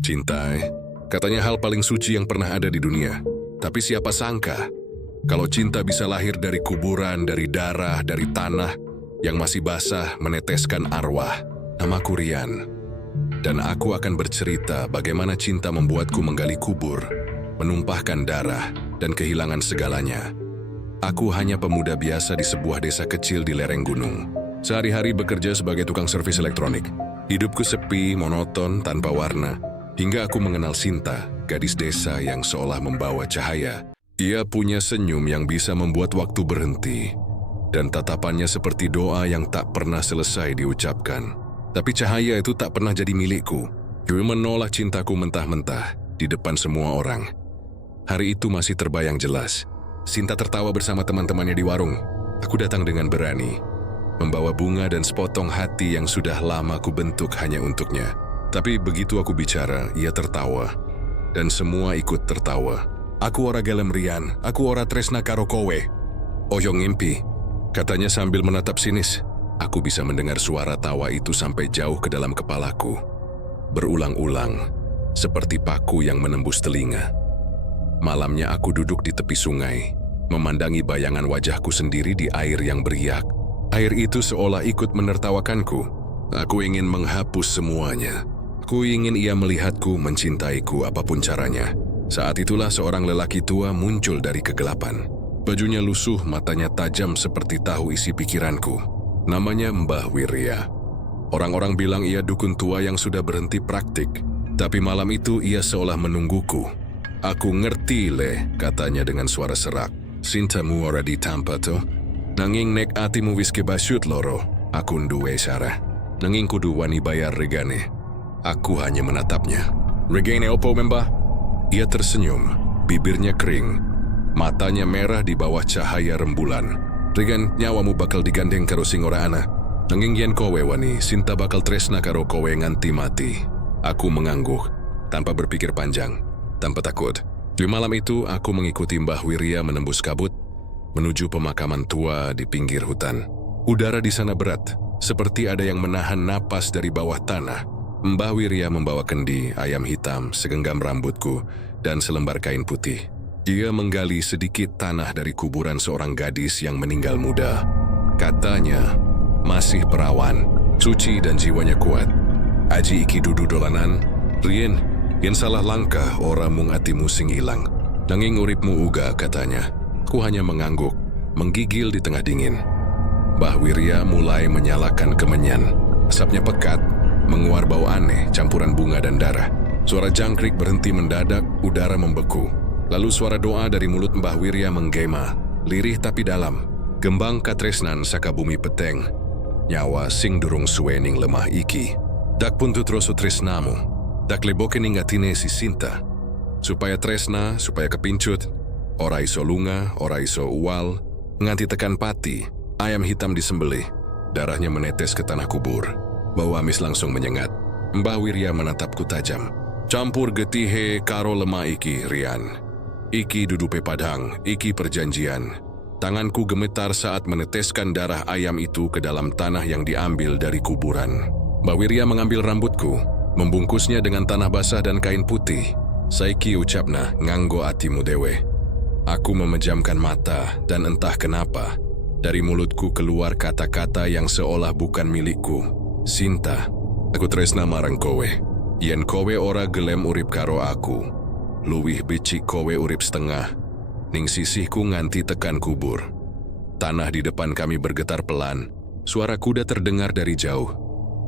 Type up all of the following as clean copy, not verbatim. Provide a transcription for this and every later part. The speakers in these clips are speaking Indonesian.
Cinta, katanya hal paling suci yang pernah ada di dunia. Tapi siapa sangka, kalau cinta bisa lahir dari kuburan, dari darah, dari tanah yang masih basah meneteskan arwah. Namaku Rian. Dan aku akan bercerita bagaimana cinta membuatku menggali kubur, menumpahkan darah, dan kehilangan segalanya. Aku hanya pemuda biasa di sebuah desa kecil di lereng gunung. Sehari-hari bekerja sebagai tukang servis elektronik. Hidupku sepi, monoton, tanpa warna. Hingga aku mengenal Sinta, gadis desa yang seolah membawa cahaya. Ia punya senyum yang bisa membuat waktu berhenti. Dan tatapannya seperti doa yang tak pernah selesai diucapkan. Tapi cahaya itu tak pernah jadi milikku. Dia menolak cintaku mentah-mentah di depan semua orang. Hari itu masih terbayang jelas. Sinta tertawa bersama teman-temannya di warung. Aku datang dengan berani, membawa bunga dan sepotong hati yang sudah lama ku bentuk hanya untuknya. Tapi begitu aku bicara, ia tertawa. Dan semua ikut tertawa. Aku ora gelem Rian, aku ora tresna karo kowe. Oyo ngimpi, katanya sambil menatap sinis. Aku bisa mendengar suara tawa itu sampai jauh ke dalam kepalaku. Berulang-ulang, seperti paku yang menembus telinga. Malamnya aku duduk di tepi sungai, memandangi bayangan wajahku sendiri di air yang beriak. Air itu seolah ikut menertawakanku. Aku ingin menghapus semuanya. Aku ingin ia melihatku, mencintaiku apapun caranya. Saat itulah seorang lelaki tua muncul dari kegelapan. Bajunya lusuh, matanya tajam seperti tahu isi pikiranku. Namanya Mbah Wirya. Orang-orang bilang ia dukun tua yang sudah berhenti praktik. Tapi malam itu ia seolah menungguku. Aku ngerti le, katanya dengan suara serak. Sintamu ora ditampa to. Nanging nek atimu wis kebasyut loro. Aku nduwe syarah. Nanging kudu wani bayar regane. Aku hanya menatapnya. Regane opo membah? Ia tersenyum, bibirnya kering. Matanya merah di bawah cahaya rembulan. Regan, nyawamu bakal digandeng karo sing ora ana. Nanging yen kowe wani, Sinta bakal tresna karo kowe nganti mati. Aku mengangguk, tanpa berpikir panjang, tanpa takut. Di malam itu, aku mengikuti Mbah Wirya menembus kabut, menuju pemakaman tua di pinggir hutan. Udara di sana berat, seperti ada yang menahan napas dari bawah tanah. Mbah Wirya membawa kendi, ayam hitam, segenggam rambutku, dan selembar kain putih. Dia menggali sedikit tanah dari kuburan seorang gadis yang meninggal muda. Katanya, masih perawan, suci dan jiwanya kuat. Aji iki dudu dolanan, Rien, yen salah langkah ora mung atimu sing ilang. Nanging uripmu uga, katanya. Ku hanya mengangguk, menggigil di tengah dingin. Mbah Wirya mulai menyalakan kemenyan. Asapnya pekat, menguar bau aneh, campuran bunga dan darah. Suara jangkrik berhenti mendadak, udara membeku. Lalu suara doa dari mulut Mbah Wirya menggema, lirih tapi dalam. Gembang katresnan saka bumi peteng, nyawa sing durung suwening lemah iki. Dak puntut roso tresnamu, dak leboke ninggatine si Sinta. Supaya tresna, supaya kepincut, ora iso lunga, ora iso uwal, nganti tekan pati, ayam hitam disembelih, darahnya menetes ke tanah kubur. Bau amis langsung menyengat. Mbah Wirya menatapku tajam. Campur getihe karo lemah iki, Rian. Iki dudupe padhang, iki perjanjian. Tanganku gemetar saat meneteskan darah ayam itu ke dalam tanah yang diambil dari kuburan. Mbah Wirya mengambil rambutku, membungkusnya dengan tanah basah dan kain putih. Saiki ucapna nganggo atimu dewe. Aku memejamkan mata dan entah kenapa, dari mulutku keluar kata-kata yang seolah bukan milikku. Sinta, aku tresna marang kowe. Yen kowe ora gelem urip karo aku, luwih becik kowe urip setengah, ning sisihku nganti tekan kubur. Tanah di depan kami bergetar pelan. Suara kuda terdengar dari jauh,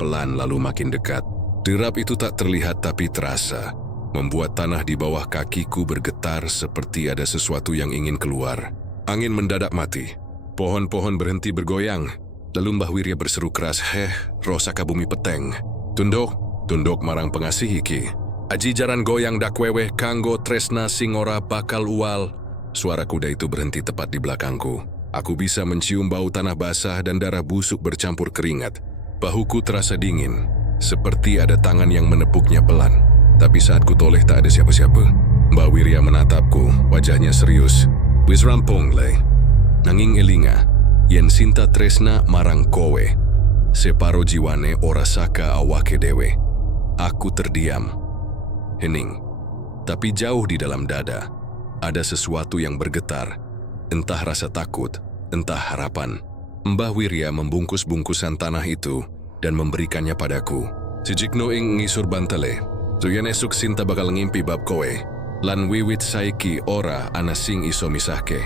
pelan lalu makin dekat. Derap itu tak terlihat tapi terasa, membuat tanah di bawah kakiku bergetar seperti ada sesuatu yang ingin keluar. Angin mendadak mati. Pohon-pohon berhenti bergoyang. Lalu Mbah Wirya berseru keras, "Heh, rosaka bumi peteng. Tunduk, tunduk marang pengasih iki. Aji jaran goyang dakwewe kanggo tresna singora bakal uwal." Suara kuda itu berhenti tepat di belakangku. Aku bisa mencium bau tanah basah dan darah busuk bercampur keringat. Bahuku terasa dingin, seperti ada tangan yang menepuknya pelan. Tapi saat ku toleh tak ada siapa-siapa. Mbah Wirya menatapku, wajahnya serius. "Wis rampung le. Nanging elinga, yen Sinta tresna marang kowe, separo jiwane ora saka awake dewe." Aku terdiam. hening. Tapi jauh di dalam dada, ada sesuatu yang bergetar. Entah rasa takut, entah harapan. Mbah Wirya membungkus bungkusan tanah itu dan memberikannya padaku. Sijikno ing ngisur bantale. Tuyan esuk Sinta bakal ngimpi bab kowe. Lan wiwit saiki ora ana sing iso misahke.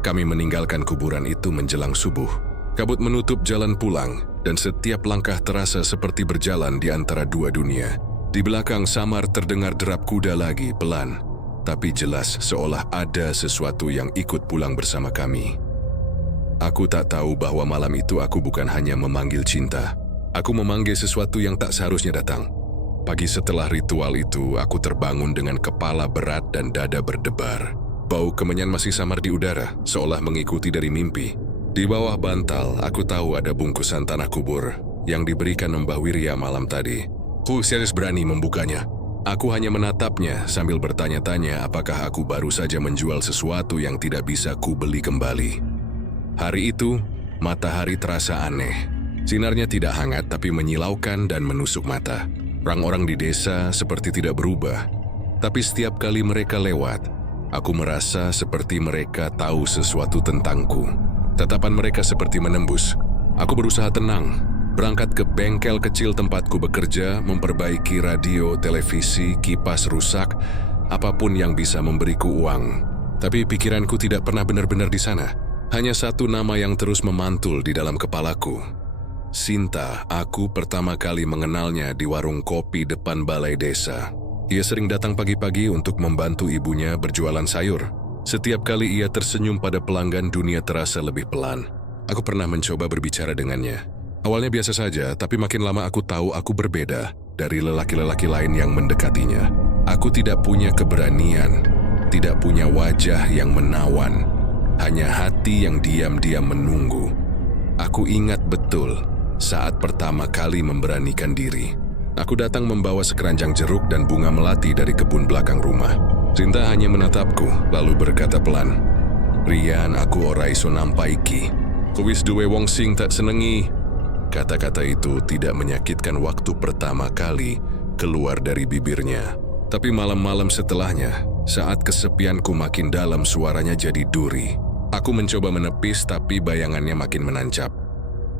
Kami meninggalkan kuburan itu menjelang subuh. Kabut menutup jalan pulang, dan setiap langkah terasa seperti berjalan di antara dua dunia. Di belakang samar terdengar derap kuda lagi, pelan. Tapi jelas seolah ada sesuatu yang ikut pulang bersama kami. Aku tak tahu bahwa malam itu aku bukan hanya memanggil cinta. Aku memanggil sesuatu yang tak seharusnya datang. Pagi setelah ritual itu, aku terbangun dengan kepala berat dan dada berdebar. Bau kemenyan masih samar di udara, seolah mengikuti dari mimpi. Di bawah bantal, aku tahu ada bungkusan tanah kubur yang diberikan Mbah Wirya malam tadi. Ku serius berani membukanya. Aku hanya menatapnya sambil bertanya-tanya apakah aku baru saja menjual sesuatu yang tidak bisa ku beli kembali. Hari itu, matahari terasa aneh. Sinarnya tidak hangat tapi menyilaukan dan menusuk mata. Orang-orang di desa seperti tidak berubah. Tapi setiap kali mereka lewat, aku merasa seperti mereka tahu sesuatu tentangku. Tatapan mereka seperti menembus. Aku berusaha tenang, berangkat ke bengkel kecil tempatku bekerja, memperbaiki radio, televisi, kipas rusak, apapun yang bisa memberiku uang. Tapi pikiranku tidak pernah benar-benar di sana. Hanya satu nama yang terus memantul di dalam kepalaku. Sinta, aku pertama kali mengenalnya di warung kopi depan balai desa. Ia sering datang pagi-pagi untuk membantu ibunya berjualan sayur. Setiap kali ia tersenyum pada pelanggan, dunia terasa lebih pelan. Aku pernah mencoba berbicara dengannya. Awalnya biasa saja, tapi makin lama aku tahu aku berbeda dari lelaki-lelaki lain yang mendekatinya. Aku tidak punya keberanian, tidak punya wajah yang menawan, hanya hati yang diam-diam menunggu. Aku ingat betul saat pertama kali memberanikan diri. Aku datang membawa sekeranjang jeruk dan bunga melati dari kebun belakang rumah. Sinta hanya menatapku, lalu berkata pelan, "Rian, aku ora iso nampaiki. Kuwis duwe wong sing tak senengi." Kata-kata itu tidak menyakitkan waktu pertama kali keluar dari bibirnya. Tapi malam-malam setelahnya, saat kesepianku makin dalam, suaranya jadi duri. Aku mencoba menepis, tapi bayangannya makin menancap.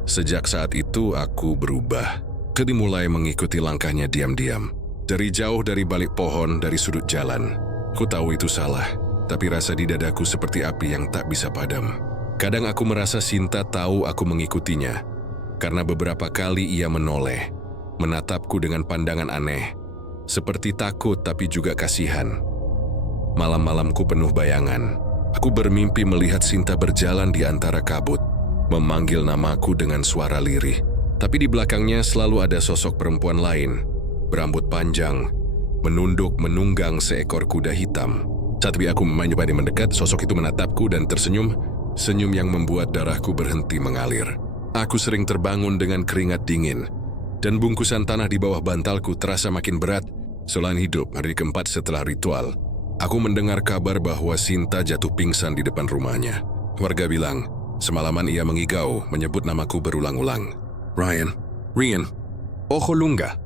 Sejak saat itu, aku berubah. Kedi mulai mengikuti langkahnya diam-diam. Dari jauh, dari balik pohon, dari sudut jalan. Ku tahu itu salah, tapi rasa di dadaku seperti api yang tak bisa padam. Kadang aku merasa Sinta tahu aku mengikutinya, karena beberapa kali ia menoleh, menatapku dengan pandangan aneh, seperti takut tapi juga kasihan. Malam-malamku penuh bayangan. Aku bermimpi melihat Sinta berjalan di antara kabut, memanggil namaku dengan suara lirih. Tapi di belakangnya selalu ada sosok perempuan lain, berambut panjang, menunduk menunggang seekor kuda hitam. Saat aku mencoba mendekat, sosok itu menatapku dan tersenyum, senyum yang membuat darahku berhenti mengalir. Aku sering terbangun dengan keringat dingin, dan bungkusan tanah di bawah bantalku terasa makin berat. Selain hidup, hari keempat setelah ritual, aku mendengar kabar bahwa Sinta jatuh pingsan di depan rumahnya. Warga bilang, semalaman ia mengigau, menyebut namaku berulang-ulang. Rian, Oholunga.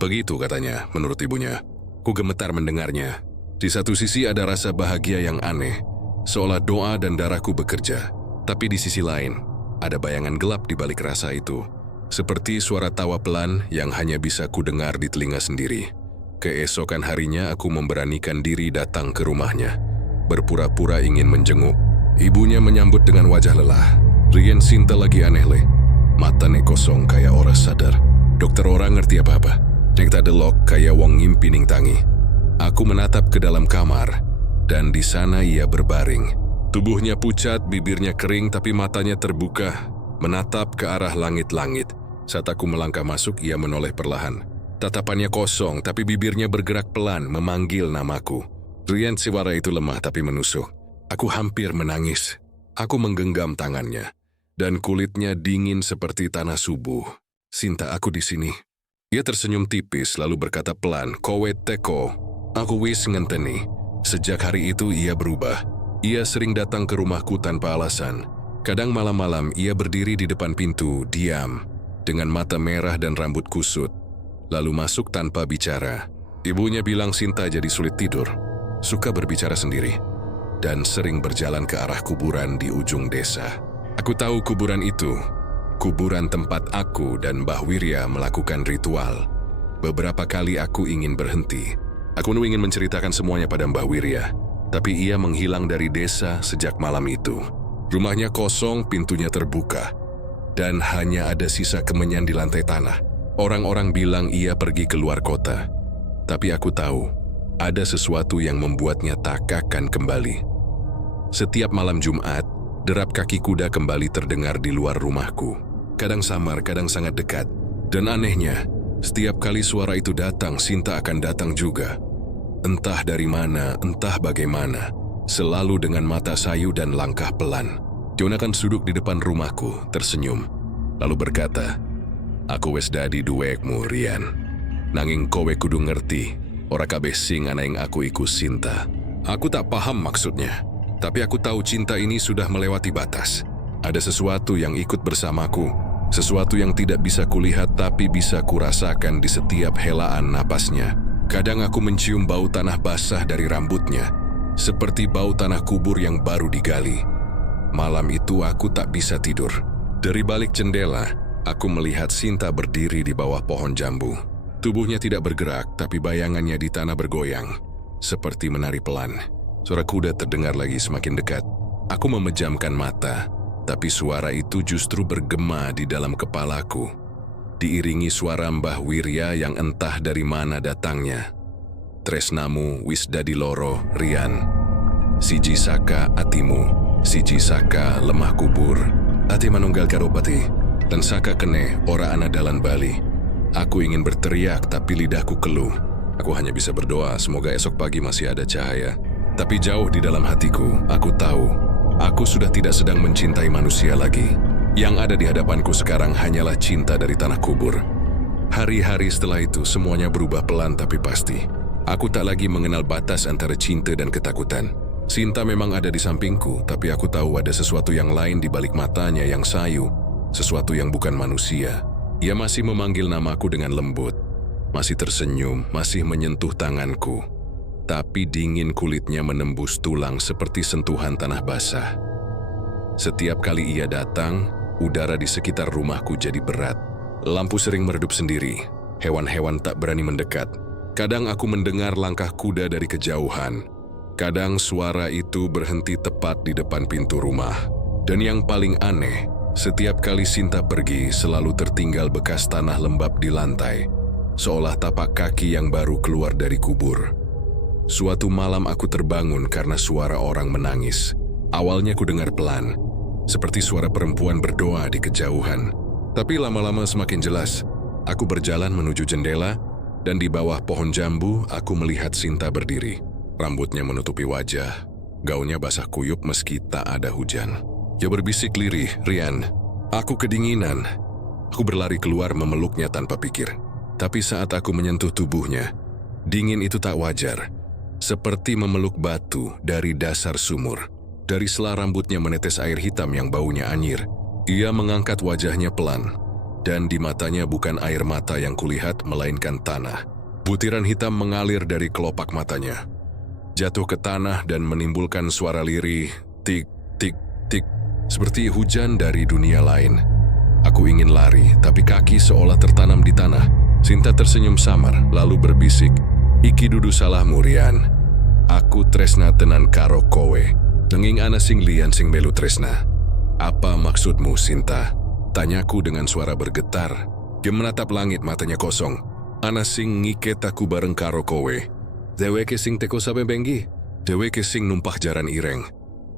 Begitu katanya, menurut ibunya. Ku gemetar mendengarnya. Di satu sisi ada rasa bahagia yang aneh, seolah doa dan darahku bekerja. Tapi di sisi lain, ada bayangan gelap di balik rasa itu. Seperti suara tawa pelan yang hanya bisa ku dengar di telinga sendiri. Keesokan harinya aku memberanikan diri datang ke rumahnya. Berpura-pura ingin menjenguk. Ibunya menyambut dengan wajah lelah. Rian, Sinta lagi aneh le. Matanya kosong kayak orang sadar. Dokter orang ngerti apa-apa. Nek tak delok kayak wong ngimpi ning tangi. Aku menatap ke dalam kamar, dan di sana ia berbaring. Tubuhnya pucat, bibirnya kering, tapi matanya terbuka, menatap ke arah langit-langit. Saat aku melangkah masuk, ia menoleh perlahan. Tatapannya kosong, tapi bibirnya bergerak pelan, memanggil namaku. Rian, suara itu lemah tapi menusuk. Aku hampir menangis. Aku menggenggam tangannya, dan kulitnya dingin seperti tanah subuh. Sinta, aku di sini. Ia tersenyum tipis, lalu berkata pelan, "Kowe teko. Aku wis ngenteni." Sejak hari itu ia berubah. Ia sering datang ke rumahku tanpa alasan. Kadang malam-malam ia berdiri di depan pintu, diam, dengan mata merah dan rambut kusut, lalu masuk tanpa bicara. Ibunya bilang Sinta jadi sulit tidur, suka berbicara sendiri, dan sering berjalan ke arah kuburan di ujung desa. Aku tahu kuburan itu, kuburan tempat aku dan Mbah Wirya melakukan ritual. Beberapa kali aku ingin berhenti. Aku ingin menceritakan semuanya pada Mbah Wirya, tapi ia menghilang dari desa sejak malam itu. Rumahnya kosong, pintunya terbuka, dan hanya ada sisa kemenyan di lantai tanah. Orang-orang bilang ia pergi ke luar kota, tapi aku tahu ada sesuatu yang membuatnya tak akan kembali. Setiap malam Jumat, derap kaki kuda kembali terdengar di luar rumahku. Kadang samar, kadang sangat dekat. Dan anehnya, setiap kali suara itu datang, Sinta akan datang juga. Entah dari mana, entah bagaimana, selalu dengan mata sayu dan langkah pelan. Jonathan duduk di depan rumahku, tersenyum, lalu berkata, "Aku wes dadi duwekmu, Rian. Nanging kowe kudu ngerti, ora kabeh sing ana ing aku iku Sinta." Aku tak paham maksudnya, tapi aku tahu cinta ini sudah melewati batas. Ada sesuatu yang ikut bersamaku, sesuatu yang tidak bisa kulihat tapi bisa kurasakan di setiap helaan napasnya. Kadang aku mencium bau tanah basah dari rambutnya, seperti bau tanah kubur yang baru digali. Malam itu aku tak bisa tidur. Dari balik jendela, aku melihat Sinta berdiri di bawah pohon jambu. Tubuhnya tidak bergerak, tapi bayangannya di tanah bergoyang, seperti menari pelan. Suara kuda terdengar lagi semakin dekat. Aku memejamkan mata, tapi suara itu justru bergema di dalam kepalaku, diiringi suara Mbah Wirya yang entah dari mana datangnya. "Tresnamu wis dadi loro, Rian. Siji saka atimu, siji saka lemah kubur. Ati manunggal karo pati, dan saka kene ora ana dalan bali." Aku ingin berteriak tapi lidahku keluh. Aku hanya bisa berdoa semoga esok pagi masih ada cahaya. Tapi jauh di dalam hatiku, aku tahu aku sudah tidak sedang mencintai manusia lagi. Yang ada di hadapanku sekarang hanyalah cinta dari tanah kubur. Hari-hari setelah itu semuanya berubah pelan tapi pasti. Aku tak lagi mengenal batas antara cinta dan ketakutan. Sinta memang ada di sampingku, tapi aku tahu ada sesuatu yang lain di balik matanya yang sayu, sesuatu yang bukan manusia. Ia masih memanggil namaku dengan lembut, masih tersenyum, masih menyentuh tanganku, tapi dingin kulitnya menembus tulang seperti sentuhan tanah basah. Setiap kali ia datang, udara di sekitar rumahku jadi berat. Lampu sering meredup sendiri, hewan-hewan tak berani mendekat. Kadang aku mendengar langkah kuda dari kejauhan. Kadang suara itu berhenti tepat di depan pintu rumah. Dan yang paling aneh, setiap kali Sinta pergi selalu tertinggal bekas tanah lembab di lantai, seolah tapak kaki yang baru keluar dari kubur. Suatu malam aku terbangun karena suara orang menangis. Awalnya ku dengar pelan, seperti suara perempuan berdoa di kejauhan. Tapi lama-lama semakin jelas. Aku berjalan menuju jendela, dan di bawah pohon jambu aku melihat Sinta berdiri. Rambutnya menutupi wajah, gaunnya basah kuyup meski tak ada hujan. Ia berbisik lirih, "Rian, aku kedinginan." Aku berlari keluar memeluknya tanpa pikir. Tapi saat aku menyentuh tubuhnya, dingin itu tak wajar. Seperti memeluk batu dari dasar sumur. Dari sela rambutnya menetes air hitam yang baunya anyir. Ia mengangkat wajahnya pelan, dan di matanya bukan air mata yang kulihat, melainkan tanah. Butiran hitam mengalir dari kelopak matanya, jatuh ke tanah dan menimbulkan suara lirih, tik, tik, tik, seperti hujan dari dunia lain. Aku ingin lari, tapi kaki seolah tertanam di tanah. Sinta tersenyum samar, lalu berbisik, "Iki dudu salahmu, Rian. Aku tresna tenan karo kowe. Nenging ana sing liyan sing melu tresna." "Apa maksudmu, Sinta?" tanyaku dengan suara bergetar. Dia menatap langit, matanya kosong. "Ana sing ngiket aku bareng karo kowe. Dheweke sing teko sampe benggi, dheweke sing numpah jaran ireng."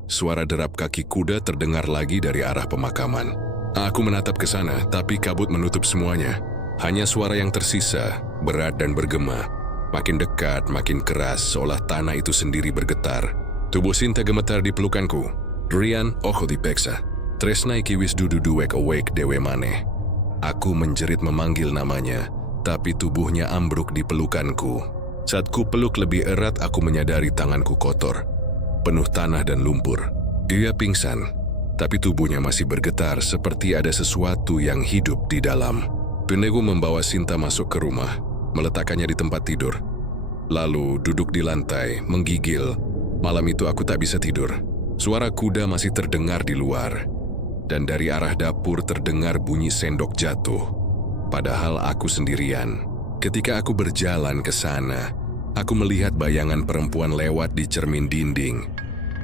Suara derap kaki kuda terdengar lagi dari arah pemakaman. Aku menatap ke sana, tapi kabut menutup semuanya. Hanya suara yang tersisa, berat dan bergema. Makin dekat, makin keras, seolah tanah itu sendiri bergetar. Tubuh Sinta gemetar di pelukanku. "Rian, ojo dipeksa. Tresna iki wis dudu duwek awake dewe maneh." Aku menjerit memanggil namanya, tapi tubuhnya ambruk di pelukanku. Saat ku peluk lebih erat, aku menyadari tanganku kotor, penuh tanah dan lumpur. Dia pingsan, tapi tubuhnya masih bergetar seperti ada sesuatu yang hidup di dalam. Penegu membawa Sinta masuk ke rumah, meletakkannya di tempat tidur. lalu duduk di lantai, menggigil. Malam itu aku tak bisa tidur. Suara kuda masih terdengar di luar, dan dari arah dapur terdengar bunyi sendok jatuh. Padahal aku sendirian. Ketika aku berjalan ke sana, aku melihat bayangan perempuan lewat di cermin dinding.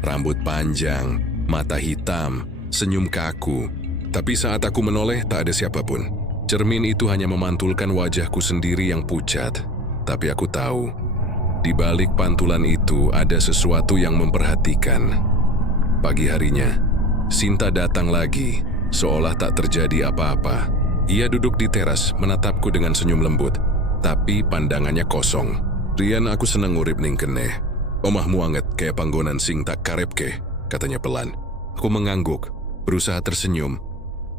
Rambut panjang, mata hitam, senyum kaku. Tapi saat aku menoleh, tak ada siapapun. Cermin itu hanya memantulkan wajahku sendiri yang pucat. Tapi aku tahu, di balik pantulan itu ada sesuatu yang memperhatikan. Pagi harinya, Sinta datang lagi, seolah tak terjadi apa-apa. Ia duduk di teras, menatapku dengan senyum lembut, tapi pandangannya kosong. Rian, aku senang urip ning kene. Omahmu anget kayak panggonan sing tak karepke, katanya pelan. Aku mengangguk, berusaha tersenyum,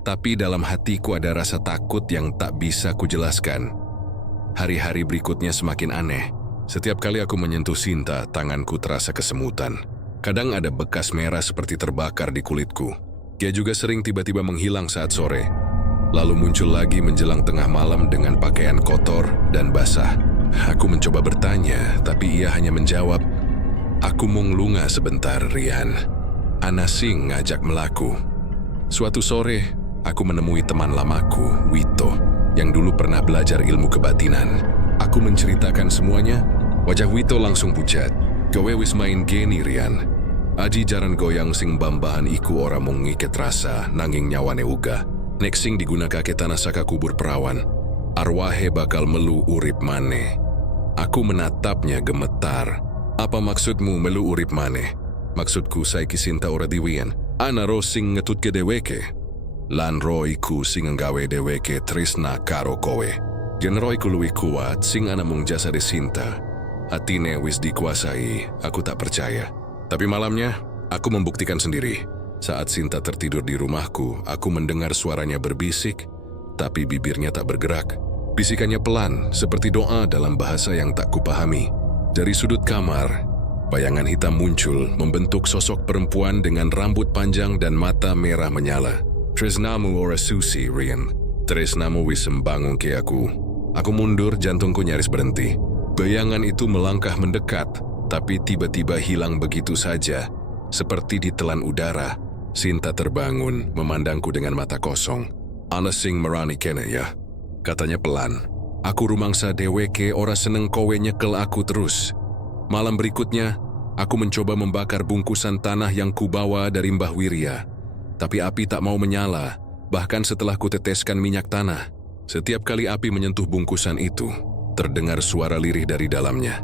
tapi dalam hatiku ada rasa takut yang tak bisa kujelaskan. Hari-hari berikutnya semakin aneh. Setiap kali aku menyentuh Sinta, tanganku terasa kesemutan. Kadang ada bekas merah seperti terbakar di kulitku. Dia juga sering tiba-tiba menghilang saat sore, lalu muncul lagi menjelang tengah malam dengan pakaian kotor dan basah. Aku mencoba bertanya, tapi ia hanya menjawab, "Aku mung lunga sebentar, Rian. Ana sing ngajak melaku." Suatu sore, aku menemui teman lamaku, Wito, yang dulu pernah belajar ilmu kebatinan. Aku menceritakan semuanya, wajah Wito langsung pucat. "Gawe wis main geni, Rian. Aji jaran goyang sing bambahan iku ora mung ngiket rasa, nanging nyawane uga. Nek sing digunakake tanah saka kubur perawan, arwahe bakal melu urip maneh." Aku menatapnya gemetar. "Apa maksudmu melu urip maneh?" "Maksudku saiki Sinta ora diwian. Ana ro sing ngetutke dheweke. Lan ro iku sing nggawe dheweke tresna karo kowe. Yen ro iku luwih kuat sing ana mung jasade Sinta. Atine wis dikuasai, aku tak percaya." Tapi malamnya, aku membuktikan sendiri. Saat Sinta tertidur di rumahku, aku mendengar suaranya berbisik, tapi bibirnya tak bergerak. Bisikannya pelan, seperti doa dalam bahasa yang tak kupahami. Dari sudut kamar, bayangan hitam muncul, membentuk sosok perempuan dengan rambut panjang dan mata merah menyala. "Tresnamu ora susi, Rian. Tresnamu wis sembangun ke aku." Aku mundur, jantungku nyaris berhenti. Bayangan itu melangkah mendekat, tapi tiba-tiba hilang begitu saja, seperti ditelan udara. Sinta terbangun, memandangku dengan mata kosong. "Ana sing merani kene ya," katanya pelan. "Aku rumangsa dheweke ora seneng kowe nyekel aku terus." Malam berikutnya, aku mencoba membakar bungkusan tanah yang kubawa dari Mbah Wirya. Tapi api tak mau menyala, bahkan setelah kuteteskan minyak tanah. Setiap kali api menyentuh bungkusan itu, terdengar suara lirih dari dalamnya,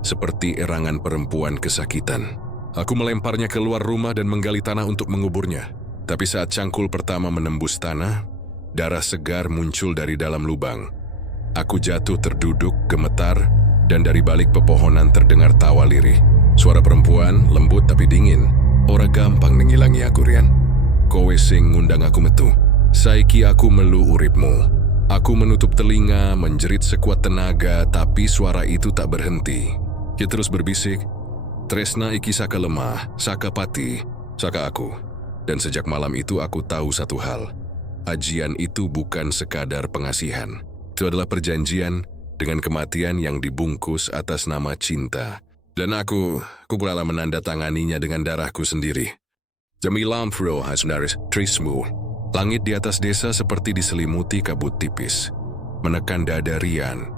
seperti erangan perempuan kesakitan. Aku melemparnya keluar rumah dan menggali tanah untuk menguburnya. Tapi saat cangkul pertama menembus tanah, darah segar muncul dari dalam lubang. Aku jatuh terduduk, gemetar, dan dari balik pepohonan terdengar tawa lirih. Suara perempuan, lembut tapi dingin. "Ora gampang ngilangi aku, Rian. Kowe sing ngundang aku metu. Saiki aku melu uripmu." Aku menutup telinga, menjerit sekuat tenaga, tapi suara itu tak berhenti. Dia terus berbisik, "Tresna iki saka lemah, saka pati, saka aku." Dan sejak malam itu aku tahu satu hal. Ajian itu bukan sekadar pengasihan. Itu adalah perjanjian dengan kematian yang dibungkus atas nama cinta. Dan aku rela menandatanganinya dengan darahku sendiri. Jamilam Fro Hasnaris Trismu. Langit di atas desa seperti diselimuti kabut tipis, menekan dada Rian,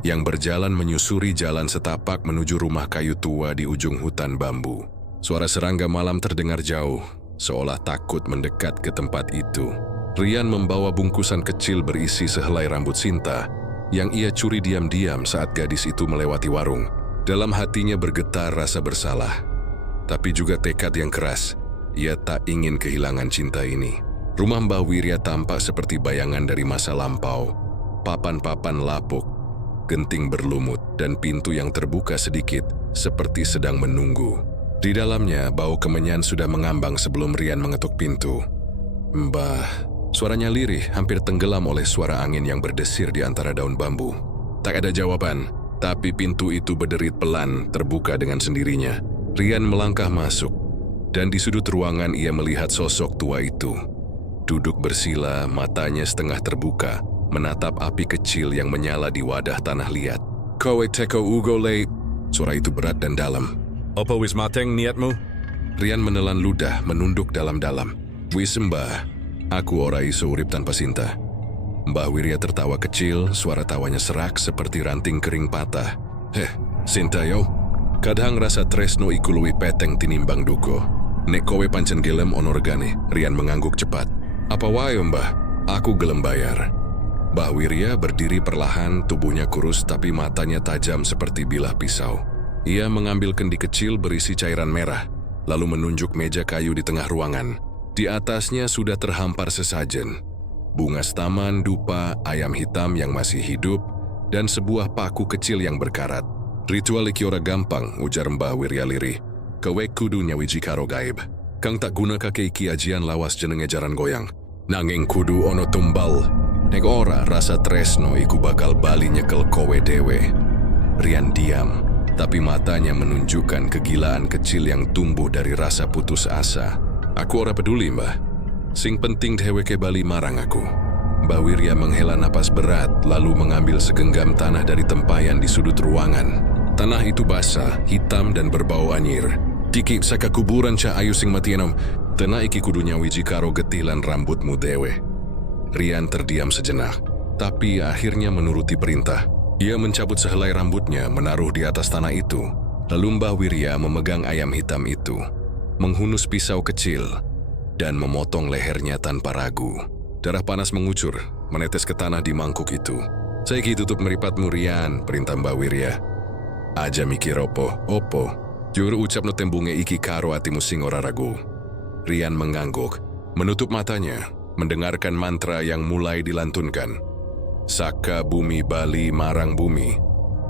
yang berjalan menyusuri jalan setapak menuju rumah kayu tua di ujung hutan bambu. Suara serangga malam terdengar jauh, seolah takut mendekat ke tempat itu. Rian membawa bungkusan kecil berisi sehelai rambut Sinta, yang ia curi diam-diam saat gadis itu melewati warung. Dalam hatinya bergetar rasa bersalah, tapi juga tekad yang keras. Ia tak ingin kehilangan cinta ini. Rumah Mbah Wirya tampak seperti bayangan dari masa lampau. Papan-papan lapuk, genting berlumut, dan pintu yang terbuka sedikit seperti sedang menunggu. Di dalamnya, bau kemenyan sudah mengambang sebelum Rian mengetuk pintu. "Mbah," suaranya lirih, hampir tenggelam oleh suara angin yang berdesir di antara daun bambu. Tak ada jawaban, tapi pintu itu berderit pelan, terbuka dengan sendirinya. Rian melangkah masuk, dan di sudut ruangan ia melihat sosok tua itu. Duduk bersila, matanya setengah terbuka, menatap api kecil yang menyala di wadah tanah liat. Kowe teko ugo le. Suara itu berat dan dalam. Apa wis mateng niatmu? Rian menelan ludah, menunduk dalam-dalam. Wis mbah, aku ora iso urip tanpa Sinta. Mbah Wirya tertawa kecil, suara tawanya serak seperti ranting kering patah. Sinta yo. Kadang rasa tresno iku luwih peteng tinimbang duko. Nek kowe pancen gelem ono regane. Rian mengangguk cepat. Apa wae mbah, aku gelem bayar. Mbah Wirya berdiri perlahan, tubuhnya kurus tapi matanya tajam seperti bilah pisau. Ia mengambil kendi kecil berisi cairan merah, lalu menunjuk meja kayu di tengah ruangan. Di atasnya sudah terhampar sesajen. Bunga staman, dupa, ayam hitam yang masih hidup, dan sebuah paku kecil yang berkarat. Ritual iki ora gampang, ujar Mbah Wirya lirih. Kowe kudu nyawiji karo gaib. Kang tak guna kake iki ajian lawas jenenge jaran goyang. Nanging kudu ono tumbal. Nek ora rasa tresno iku bakal bali nyekel kowe dewe. Rian diam, tapi matanya menunjukkan kegilaan kecil yang tumbuh dari rasa putus asa. Aku ora peduli mbah. Sing penting dheweke bali marang aku. Mbah Wirya menghela napas berat lalu mengambil segenggam tanah dari tempayan di sudut ruangan. Tanah itu basah, hitam dan berbau anyir. Diki saka kuburan ca ayu sing matienom. Tena iki kudu nyawiji karo getilan rambutmu dewe. Rian terdiam sejenak, tapi akhirnya menuruti perintah. Ia mencabut sehelai rambutnya, menaruh di atas tanah itu. Lalu Mbah Wirya memegang ayam hitam itu, menghunus pisau kecil, dan memotong lehernya tanpa ragu. Darah panas mengucur, menetes ke tanah di mangkuk itu. Saiki tutup meripatmu Rian, perintah Mbah Wirya. Aja mikir opo. Juru ucapno tembunge iki karo atimu sing ora ragu. Rian mengangguk, menutup matanya, mendengarkan mantra yang mulai dilantunkan. Saka bumi bali marang bumi.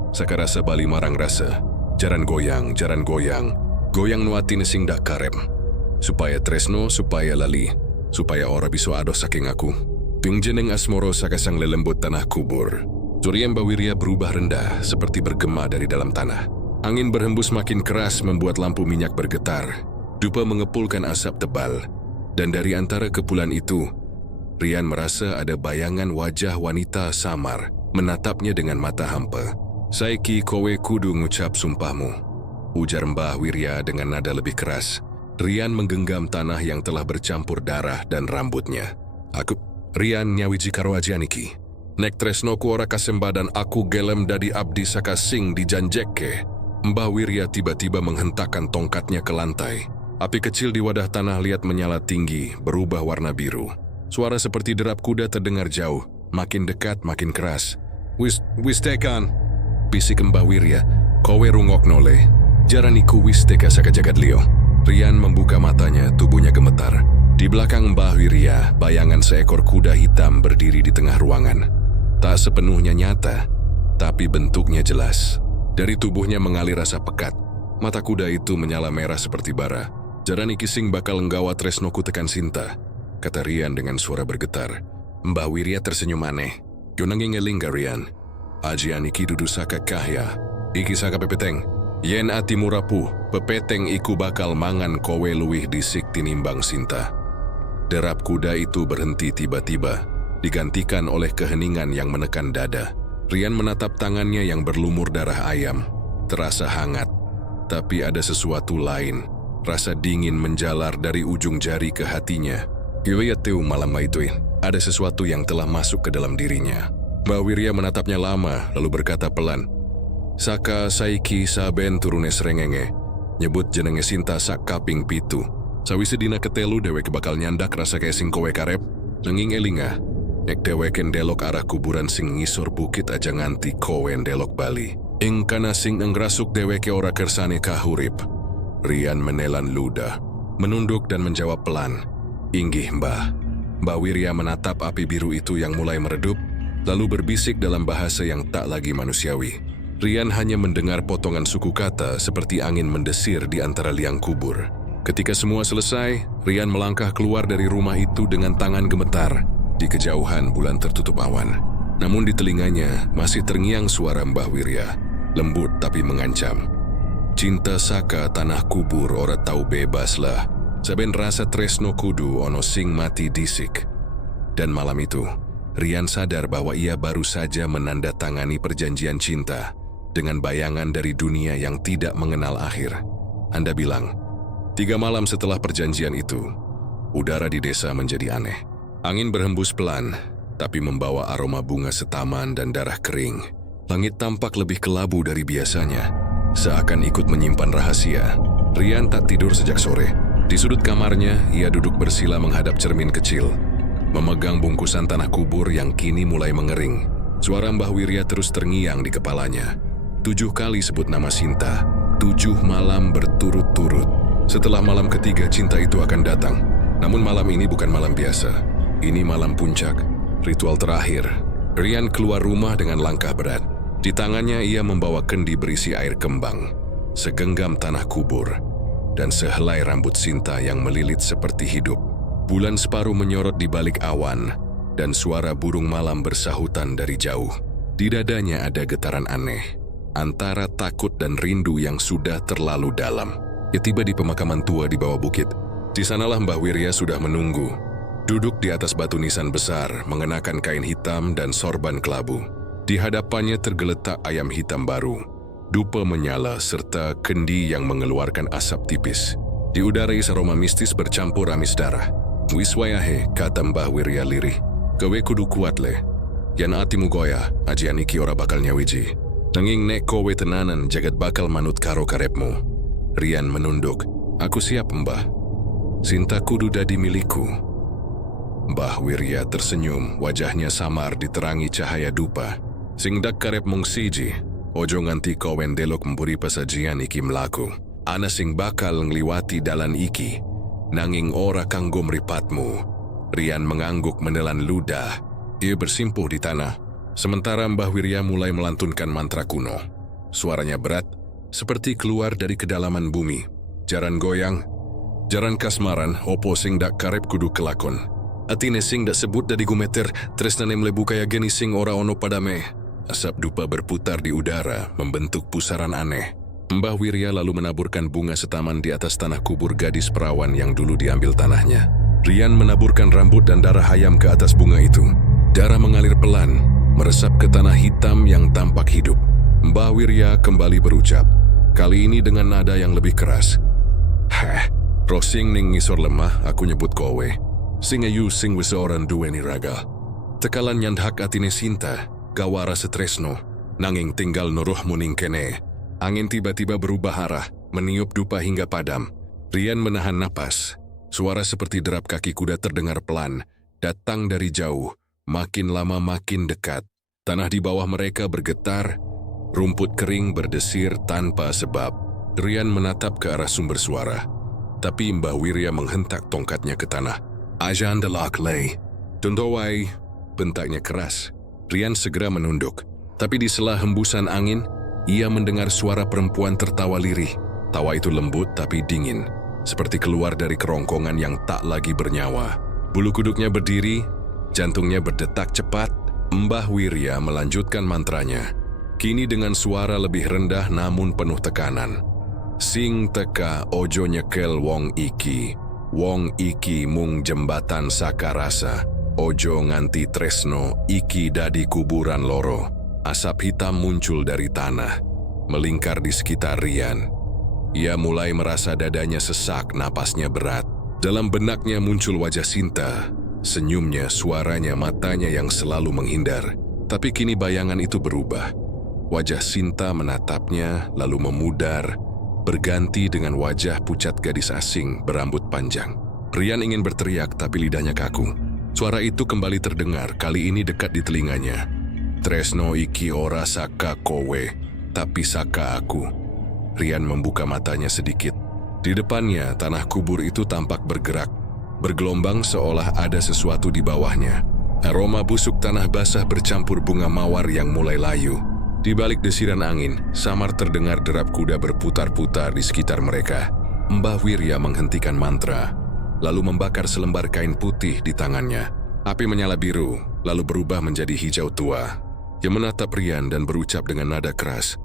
Saka rasa bali marang rasa. Jaran goyang, goyang nuatine sing dak karem. Supaya tresno, supaya lali, supaya ora bisa adoh saking aku. Ping jeneng asmoro saka sang lelembut tanah kubur. Surya Mbah Wirya berubah rendah, seperti bergema dari dalam tanah. Angin berhembus makin keras membuat lampu minyak bergetar. Dupa mengepulkan asap tebal. Dan dari antara kepulan itu, Rian merasa ada bayangan wajah wanita samar menatapnya dengan mata hampa. Saiki kowe kudu ngucap sumpahmu, ujar Mbah Wirya dengan nada lebih keras. Rian menggenggam tanah yang telah bercampur darah dan rambutnya. Rian nyawiji karo ajian iki. Nek tresnoku ora kasembadan aku gelem dadi abdi saka sing dijanjekke. Mbah Wirya tiba-tiba menghentakkan tongkatnya ke lantai. Api kecil di wadah tanah liat menyala tinggi, berubah warna biru. Suara seperti derap kuda terdengar jauh, makin dekat makin keras. Wis tekan, bisik Mbah Wirya. Kowe rungok nole, jaraniku wis teka saka jagat lio. Rian membuka matanya, tubuhnya gemetar. Di belakang Mbah Wirya, bayangan seekor kuda hitam berdiri di tengah ruangan. Tak sepenuhnya nyata, tapi bentuknya jelas. Dari tubuhnya mengalir rasa pekat. Mata kuda itu menyala merah seperti bara. Jaran iki sing bakal nggawa tresnoku tekan Sinta, kata Rian dengan suara bergetar. Mbah Wirya tersenyum aneh. Yonanging ngeling ka Rian. Ajian iki dudu saka kahya. Iki saka pepeteng. Yen atimu rapuh, pepeteng iku bakal mangan kowe luwih disik tinimbang Sinta. Derap kuda itu berhenti tiba-tiba, digantikan oleh keheningan yang menekan dada. Rian menatap tangannya yang berlumur darah ayam. Terasa hangat, tapi ada sesuatu lain. Rasa dingin menjalar dari ujung jari ke hatinya. Iwayateu malam itu, ada sesuatu yang telah masuk ke dalam dirinya. Mbah Wirya menatapnya lama, lalu berkata pelan, Saka saiki saben turune srengenge, nyebut jenenge Sinta sak kaping pitu. Sawise dina ketelu dheweke bakal nyandak rasa kaya sing kowe karep. Nanging elinga, nek dheweke ndelok arah kuburan sing ngisor bukit aja nganti kowe ndelok bali. Ing kana sing ngrasuk dheweke ora kersane kahurip. Rian menelan ludah, menunduk dan menjawab pelan, Inggih mbah. Mbah Wirya menatap api biru itu yang mulai meredup, lalu berbisik dalam bahasa yang tak lagi manusiawi. Rian hanya mendengar potongan suku kata seperti angin mendesir di antara liang kubur. Ketika semua selesai, Rian melangkah keluar dari rumah itu dengan tangan gemetar. Di kejauhan bulan tertutup awan. Namun di telinganya masih terngiang suara Mbah Wirya, lembut tapi mengancam. Cinta saka tanah kubur ora tau bebas lah. Saben rasa tresno kudu ono sing mati disik. Dan malam itu, Rian sadar bahwa ia baru saja menandatangani perjanjian cinta dengan bayangan dari dunia yang tidak mengenal akhir. Anda bilang, 3 malam setelah perjanjian itu, udara di desa menjadi aneh. Angin berhembus pelan, tapi membawa aroma bunga setaman dan darah kering. Langit tampak lebih kelabu dari biasanya, seakan ikut menyimpan rahasia. Rian tak tidur sejak sore. Di sudut kamarnya, ia duduk bersila menghadap cermin kecil, memegang bungkusan tanah kubur yang kini mulai mengering. Suara Mbah Wirya terus terngiang di kepalanya. 7 kali sebut nama Sinta, 7 malam berturut-turut. Setelah malam ketiga, cinta itu akan datang. Namun malam ini bukan malam biasa. Ini malam puncak, ritual terakhir. Rian keluar rumah dengan langkah berat. Di tangannya ia membawa kendi berisi air kembang, segenggam tanah kubur, dan sehelai rambut Sinta yang melilit seperti hidup. Bulan separuh menyorot di balik awan, dan suara burung malam bersahutan dari jauh. Di dadanya ada getaran aneh, antara takut dan rindu yang sudah terlalu dalam. Ia tiba di pemakaman tua di bawah bukit. Di sanalah Mbah Wirya sudah menunggu, duduk di atas batu nisan besar, mengenakan kain hitam dan sorban kelabu. Di hadapannya tergeletak ayam hitam baru, dupa menyala serta kendi yang mengeluarkan asap tipis. Di udara aroma mistis bercampur amis darah. Wiswayahe, kata Mbah Wirya lirih. Kowe kudu kuat le. Yan atimu goyah, ajian iki ora bakal nyawiji. Nanging nek kowe tenanan jagat bakal manut karo karepmu. Rian menunduk. Aku siap, Mbah. Sinta kudu dadi milikku. Mbah Wirya tersenyum, wajahnya samar diterangi cahaya dupa. Sing dak karep mung siji, ojo nganti kowe ndelok mburi pasajian iki mlaku. Ana sing bakal ngliwati dalan iki, nanging ora kanggo mripatmu. Rian mengangguk menelan ludah. Ia bersimpuh di tanah, sementara Mbah Wirya mulai melantunkan mantra kuno. Suaranya berat, seperti keluar dari kedalaman bumi. Jaran goyang, jaran kasmaran, opo sing dak karep kudu kelakon. Atine sing dak sebut dadi gumeter, tresnane mlebu kaya geni sing ora ono padame. Asap dupa berputar di udara, membentuk pusaran aneh. Mbah Wirya lalu menaburkan bunga setaman di atas tanah kubur gadis perawan yang dulu diambil tanahnya. Rian menaburkan rambut dan darah ayam ke atas bunga itu. Darah mengalir pelan, meresap ke tanah hitam yang tampak hidup. Mbah Wirya kembali berucap, kali ini dengan nada yang lebih keras. Rosing ning ngisor lemah, aku nyebut kowe. Sing ayu sing wis orang duweni raga. Tekalan nyandhak atine Sinta, gawara setresno, nanging tinggal nuruhmu ning kene. Angin tiba-tiba berubah arah, meniup dupa hingga padam. Rian menahan napas. Suara seperti derap kaki kuda terdengar pelan, datang dari jauh, makin lama makin dekat. Tanah di bawah mereka bergetar, rumput kering berdesir tanpa sebab. Rian menatap ke arah sumber suara, tapi Mbah Wirya menghentak tongkatnya ke tanah. Ajan delak lay. Tundowai, bentaknya keras. Rian segera menunduk, tapi di sela hembusan angin, ia mendengar suara perempuan tertawa lirih. Tawa itu lembut tapi dingin, seperti keluar dari kerongkongan yang tak lagi bernyawa. Bulu kuduknya berdiri, jantungnya berdetak cepat. Mbah Wirya melanjutkan mantranya, kini dengan suara lebih rendah namun penuh tekanan. Sing teka ojo nyekel wong iki mung jembatan sakarasa. Ojo nganti tresno iki dadi kuburan loro. Asap hitam muncul dari tanah, melingkar di sekitar Rian. Ia mulai merasa dadanya sesak, napasnya berat. Dalam benaknya muncul wajah Sinta, senyumnya, suaranya, matanya yang selalu menghindar. Tapi kini bayangan itu berubah. Wajah Sinta menatapnya, lalu memudar, berganti dengan wajah pucat gadis asing berambut panjang. Rian ingin berteriak, tapi lidahnya kaku. Suara itu kembali terdengar, kali ini dekat di telinganya. Tresno iki ora saka kowe, tapi saka aku. Rian membuka matanya sedikit. Di depannya, tanah kubur itu tampak bergerak, bergelombang seolah ada sesuatu di bawahnya. Aroma busuk tanah basah bercampur bunga mawar yang mulai layu. Di balik desiran angin, samar terdengar derap kuda berputar-putar di sekitar mereka. Mbah Wirya menghentikan mantra, lalu membakar selembar kain putih di tangannya. Api menyala biru, lalu berubah menjadi hijau tua. Ia menatap Rian dan berucap dengan nada keras,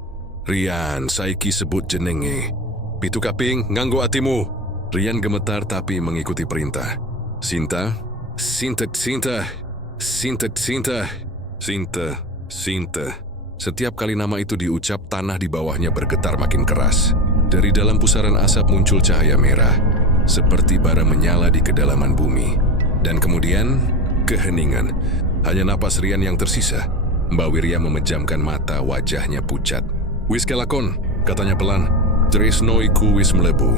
Rian, saiki sebut jenenge. Pitu kaping, nganggo atimu. Rian gemetar tapi mengikuti perintah. Sinta, Sinta, Sinta, Sinta, Sinta, Sinta, Sinta, Setiap kali nama itu diucap, tanah di bawahnya bergetar makin keras. Dari dalam pusaran asap muncul cahaya merah, seperti bara menyala di kedalaman bumi. Dan kemudian, keheningan. Hanya napas Rian yang tersisa. Mbak Wirya memejamkan mata, wajahnya pucat. "Wis kelakon," katanya pelan. "Tresno iku wis mlebu."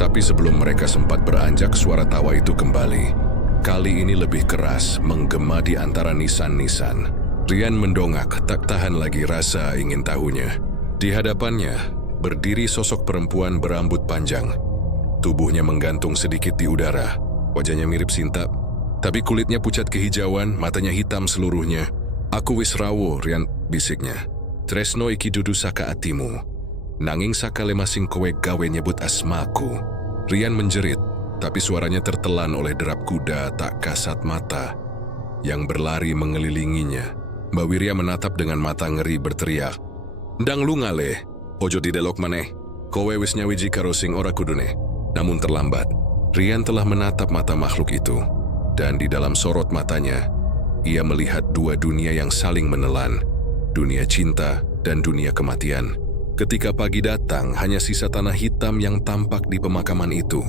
Tapi sebelum mereka sempat beranjak, suara tawa itu kembali. Kali ini lebih keras, menggema di antara nisan-nisan. Rian mendongak, tak tahan lagi rasa ingin tahunya. Di hadapannya, berdiri sosok perempuan berambut panjang. Tubuhnya menggantung sedikit di udara. Wajahnya mirip Sinta, tapi kulitnya pucat kehijauan, matanya hitam seluruhnya. "Aku wis rawuh," Rian bisiknya. "Tresno iki dudu saka atimu. Nanging saka lemasing kowe gawe nyebut asmaku." Rian menjerit, tapi suaranya tertelan oleh derap kuda tak kasat mata yang berlari mengelilinginya. Mbak Wirya menatap dengan mata ngeri berteriak, "Ndang lu ngale, ojo didelok maneh. Kowe wis nyawiji karo sing ora kudune." Namun terlambat. Rian telah menatap mata makhluk itu, dan di dalam sorot matanya, ia melihat dua dunia yang saling menelan, dunia cinta dan dunia kematian. Ketika pagi datang, hanya sisa tanah hitam yang tampak di pemakaman itu.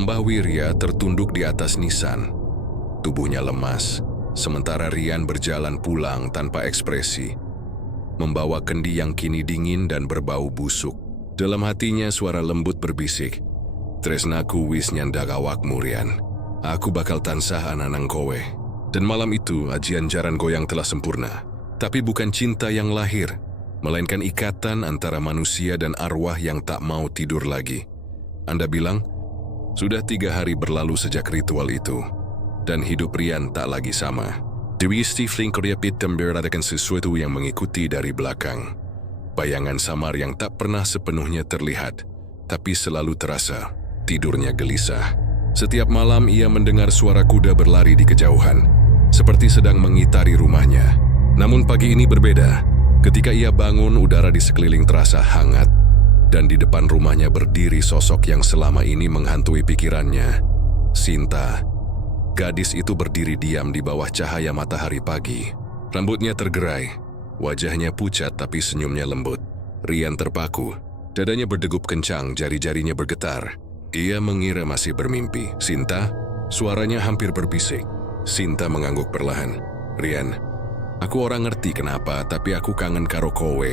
Mbah Wirya tertunduk di atas nisan. Tubuhnya lemas, sementara Rian berjalan pulang tanpa ekspresi, membawa kendi yang kini dingin dan berbau busuk. Dalam hatinya suara lembut berbisik, "Tresnaku wis nyandak awakmu, Rian. Aku bakal tansah ananang kowe." Dan malam itu, ajian jaran goyang telah sempurna. Tapi bukan cinta yang lahir, melainkan ikatan antara manusia dan arwah yang tak mau tidur lagi. Anda bilang, sudah 3 hari berlalu sejak ritual itu, dan hidup Rian tak lagi sama. Dewi Stifling Koryapit memberadakan sesuatu yang mengikuti dari belakang. Bayangan samar yang tak pernah sepenuhnya terlihat, tapi selalu terasa. Tidurnya gelisah. Setiap malam ia mendengar suara kuda berlari di kejauhan, seperti sedang mengitari rumahnya. Namun pagi ini berbeda. Ketika ia bangun, udara di sekeliling terasa hangat, dan di depan rumahnya berdiri sosok yang selama ini menghantui pikirannya. Sinta. Gadis itu berdiri diam di bawah cahaya matahari pagi. Rambutnya tergerai, wajahnya pucat tapi senyumnya lembut. Rian terpaku, dadanya berdegup kencang, jari-jarinya bergetar. Ia mengira masih bermimpi. "Sinta?" Suaranya hampir berbisik. Sinta mengangguk perlahan. "Rian, aku orang ngerti kenapa, tapi aku kangen karo kowe."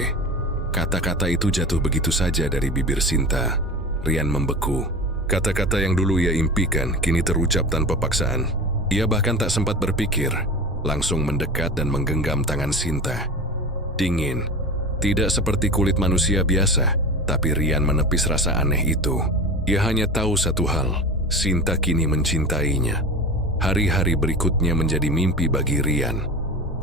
Kata-kata itu jatuh begitu saja dari bibir Sinta. Rian membeku. Kata-kata yang dulu ia impikan kini terucap tanpa paksaan. Ia bahkan tak sempat berpikir, langsung mendekat dan menggenggam tangan Sinta. Dingin, tidak seperti kulit manusia biasa, tapi Rian menepis rasa aneh itu. Ia hanya tahu satu hal, Sinta kini mencintainya. Hari-hari berikutnya menjadi mimpi bagi Rian.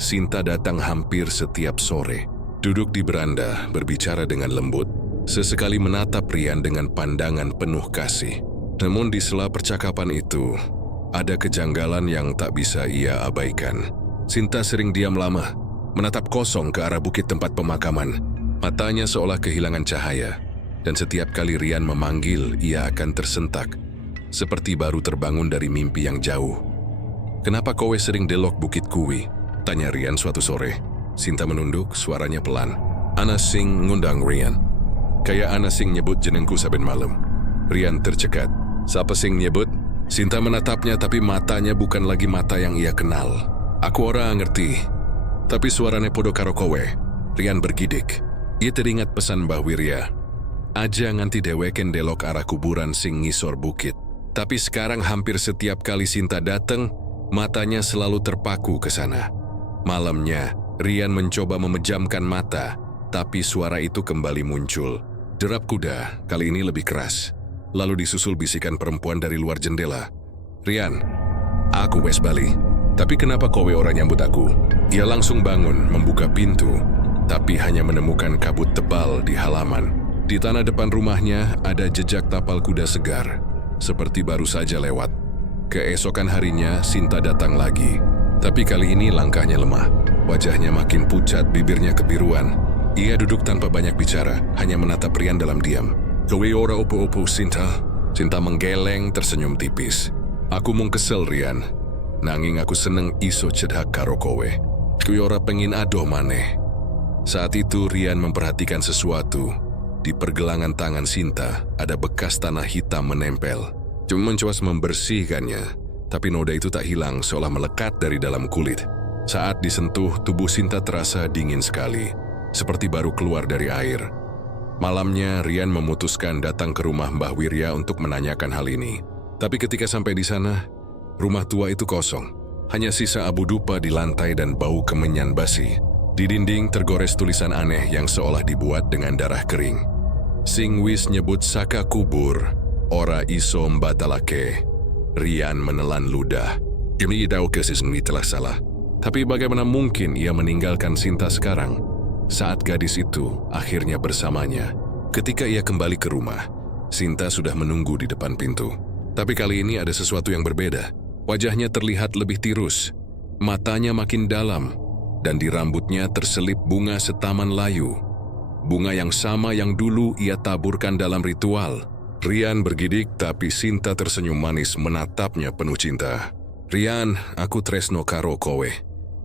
Sinta datang hampir setiap sore, duduk di beranda, berbicara dengan lembut, sesekali menatap Rian dengan pandangan penuh kasih. Namun di sela percakapan itu, ada kejanggalan yang tak bisa ia abaikan. Sinta sering diam lama, menatap kosong ke arah bukit tempat pemakaman. Matanya seolah kehilangan cahaya, dan setiap kali Rian memanggil, ia akan tersentak, seperti baru terbangun dari mimpi yang jauh. "Kenapa kowe sering delok bukit kuwi?" tanya Rian suatu sore. Sinta menunduk, suaranya pelan. "Ana sing ngundang Rian. Kayak ana sing nyebut jenengku saben malam." Rian tercekat. "Siapa sing nyebut?" Sinta menatapnya, tapi matanya bukan lagi mata yang ia kenal. "Aku ora ngerti, tapi suaranya podo karo kowe." Rian bergidik. Ia teringat pesan Mbah Wirya. Aja nganti deweken delok arah kuburan sing ngisor bukit. Tapi sekarang hampir setiap kali Sinta datang, matanya selalu terpaku ke sana. Malamnya, Rian mencoba memejamkan mata, tapi suara itu kembali muncul. Derap kuda, kali ini lebih keras. Lalu disusul bisikan perempuan dari luar jendela. "Rian, aku wes bali. Tapi kenapa kowe ora nyambut aku?" Ia langsung bangun, membuka pintu, tapi hanya menemukan kabut tebal di halaman. Di tanah depan rumahnya ada jejak tapal kuda segar, seperti baru saja lewat. Keesokan harinya, Sinta datang lagi. Tapi kali ini langkahnya lemah. Wajahnya makin pucat, bibirnya kebiruan. Ia duduk tanpa banyak bicara, hanya menatap Rian dalam diam. "Kowe ora opo-opo, Sinta?" Sinta menggeleng, tersenyum tipis. "Aku mung kesel, Rian. Nanging aku seneng iso cedhak karo kowe. Kowe ora pengin adoh maneh." Saat itu Rian memperhatikan sesuatu. Di pergelangan tangan Sinta ada bekas tanah hitam menempel. Cuma mencoba membersihkannya, tapi noda itu tak hilang seolah melekat dari dalam kulit. Saat disentuh, tubuh Sinta terasa dingin sekali, seperti baru keluar dari air. Malamnya, Rian memutuskan datang ke rumah Mbah Wirya untuk menanyakan hal ini. Tapi ketika sampai di sana, rumah tua itu kosong. Hanya sisa abu dupa di lantai dan bau kemenyan basi. Di dinding tergores tulisan aneh yang seolah dibuat dengan darah kering. Sing wis nyebut saka kubur, ora iso mbatalake. Rian menelan ludah. Ini tahu kesisnui telah salah. Tapi bagaimana mungkin ia meninggalkan Sinta sekarang, saat gadis itu akhirnya bersamanya? Ketika ia kembali ke rumah, Sinta sudah menunggu di depan pintu. Tapi kali ini ada sesuatu yang berbeda. Wajahnya terlihat lebih tirus, matanya makin dalam, dan di rambutnya terselip bunga setaman layu. Bunga yang sama yang dulu ia taburkan dalam ritual. Rian bergidik, tapi Sinta tersenyum manis menatapnya penuh cinta. Rian, aku tresno karo kowe.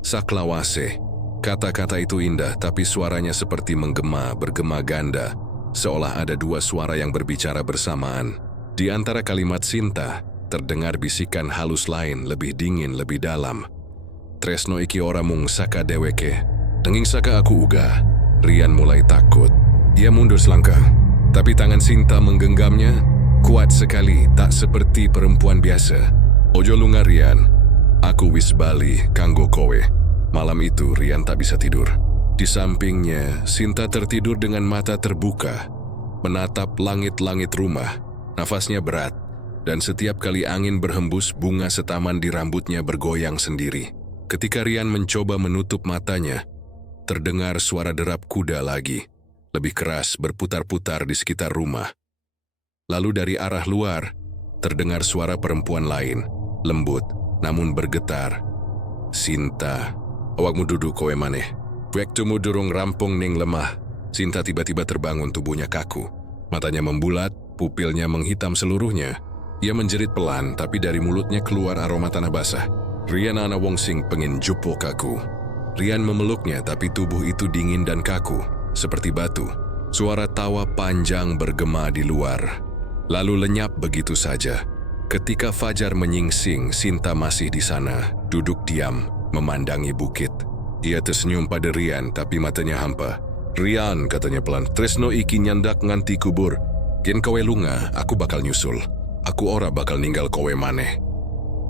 Saklawase. Kata-kata itu indah, tapi suaranya seperti bergema ganda, seolah ada dua suara yang berbicara bersamaan. Di antara kalimat Sinta, terdengar bisikan halus lain, lebih dingin, lebih dalam. Tresno iki ora mung saka deweke, tenging saka aku uga. Rian mulai takut. Ia mundur selangkah, tapi tangan Sinta menggenggamnya kuat sekali, tak seperti perempuan biasa. Ojo lunga Rian, aku wis bali kanggo kowe. Malam itu Rian tak bisa tidur. Di sampingnya, Sinta tertidur dengan mata terbuka, menatap langit-langit rumah. Nafasnya berat, dan setiap kali angin berhembus, bunga setaman di rambutnya bergoyang sendiri. Ketika Rian mencoba menutup matanya, terdengar suara derap kuda lagi, lebih keras berputar-putar di sekitar rumah. Lalu dari arah luar, terdengar suara perempuan lain, lembut namun bergetar. Sinta, awakmu duduk kowe maneh. Waktumu durung rampung ning lemah. Sinta tiba-tiba terbangun, tubuhnya kaku. Matanya membulat, pupilnya menghitam seluruhnya. Ia menjerit pelan, tapi dari mulutnya keluar aroma tanah basah. Rian ana wong sing pengin jupuk aku. Rian memeluknya, tapi tubuh itu dingin dan kaku, seperti batu. Suara tawa panjang bergema di luar, lalu lenyap begitu saja. Ketika fajar menyingsing, Sinta masih di sana, duduk diam, memandangi bukit. Ia tersenyum pada Rian, tapi matanya hampa. Rian, katanya pelan, tresno iki nyandak nganti kubur. Gen kowe lunga, aku bakal nyusul. Aku ora bakal ninggal kowe maneh.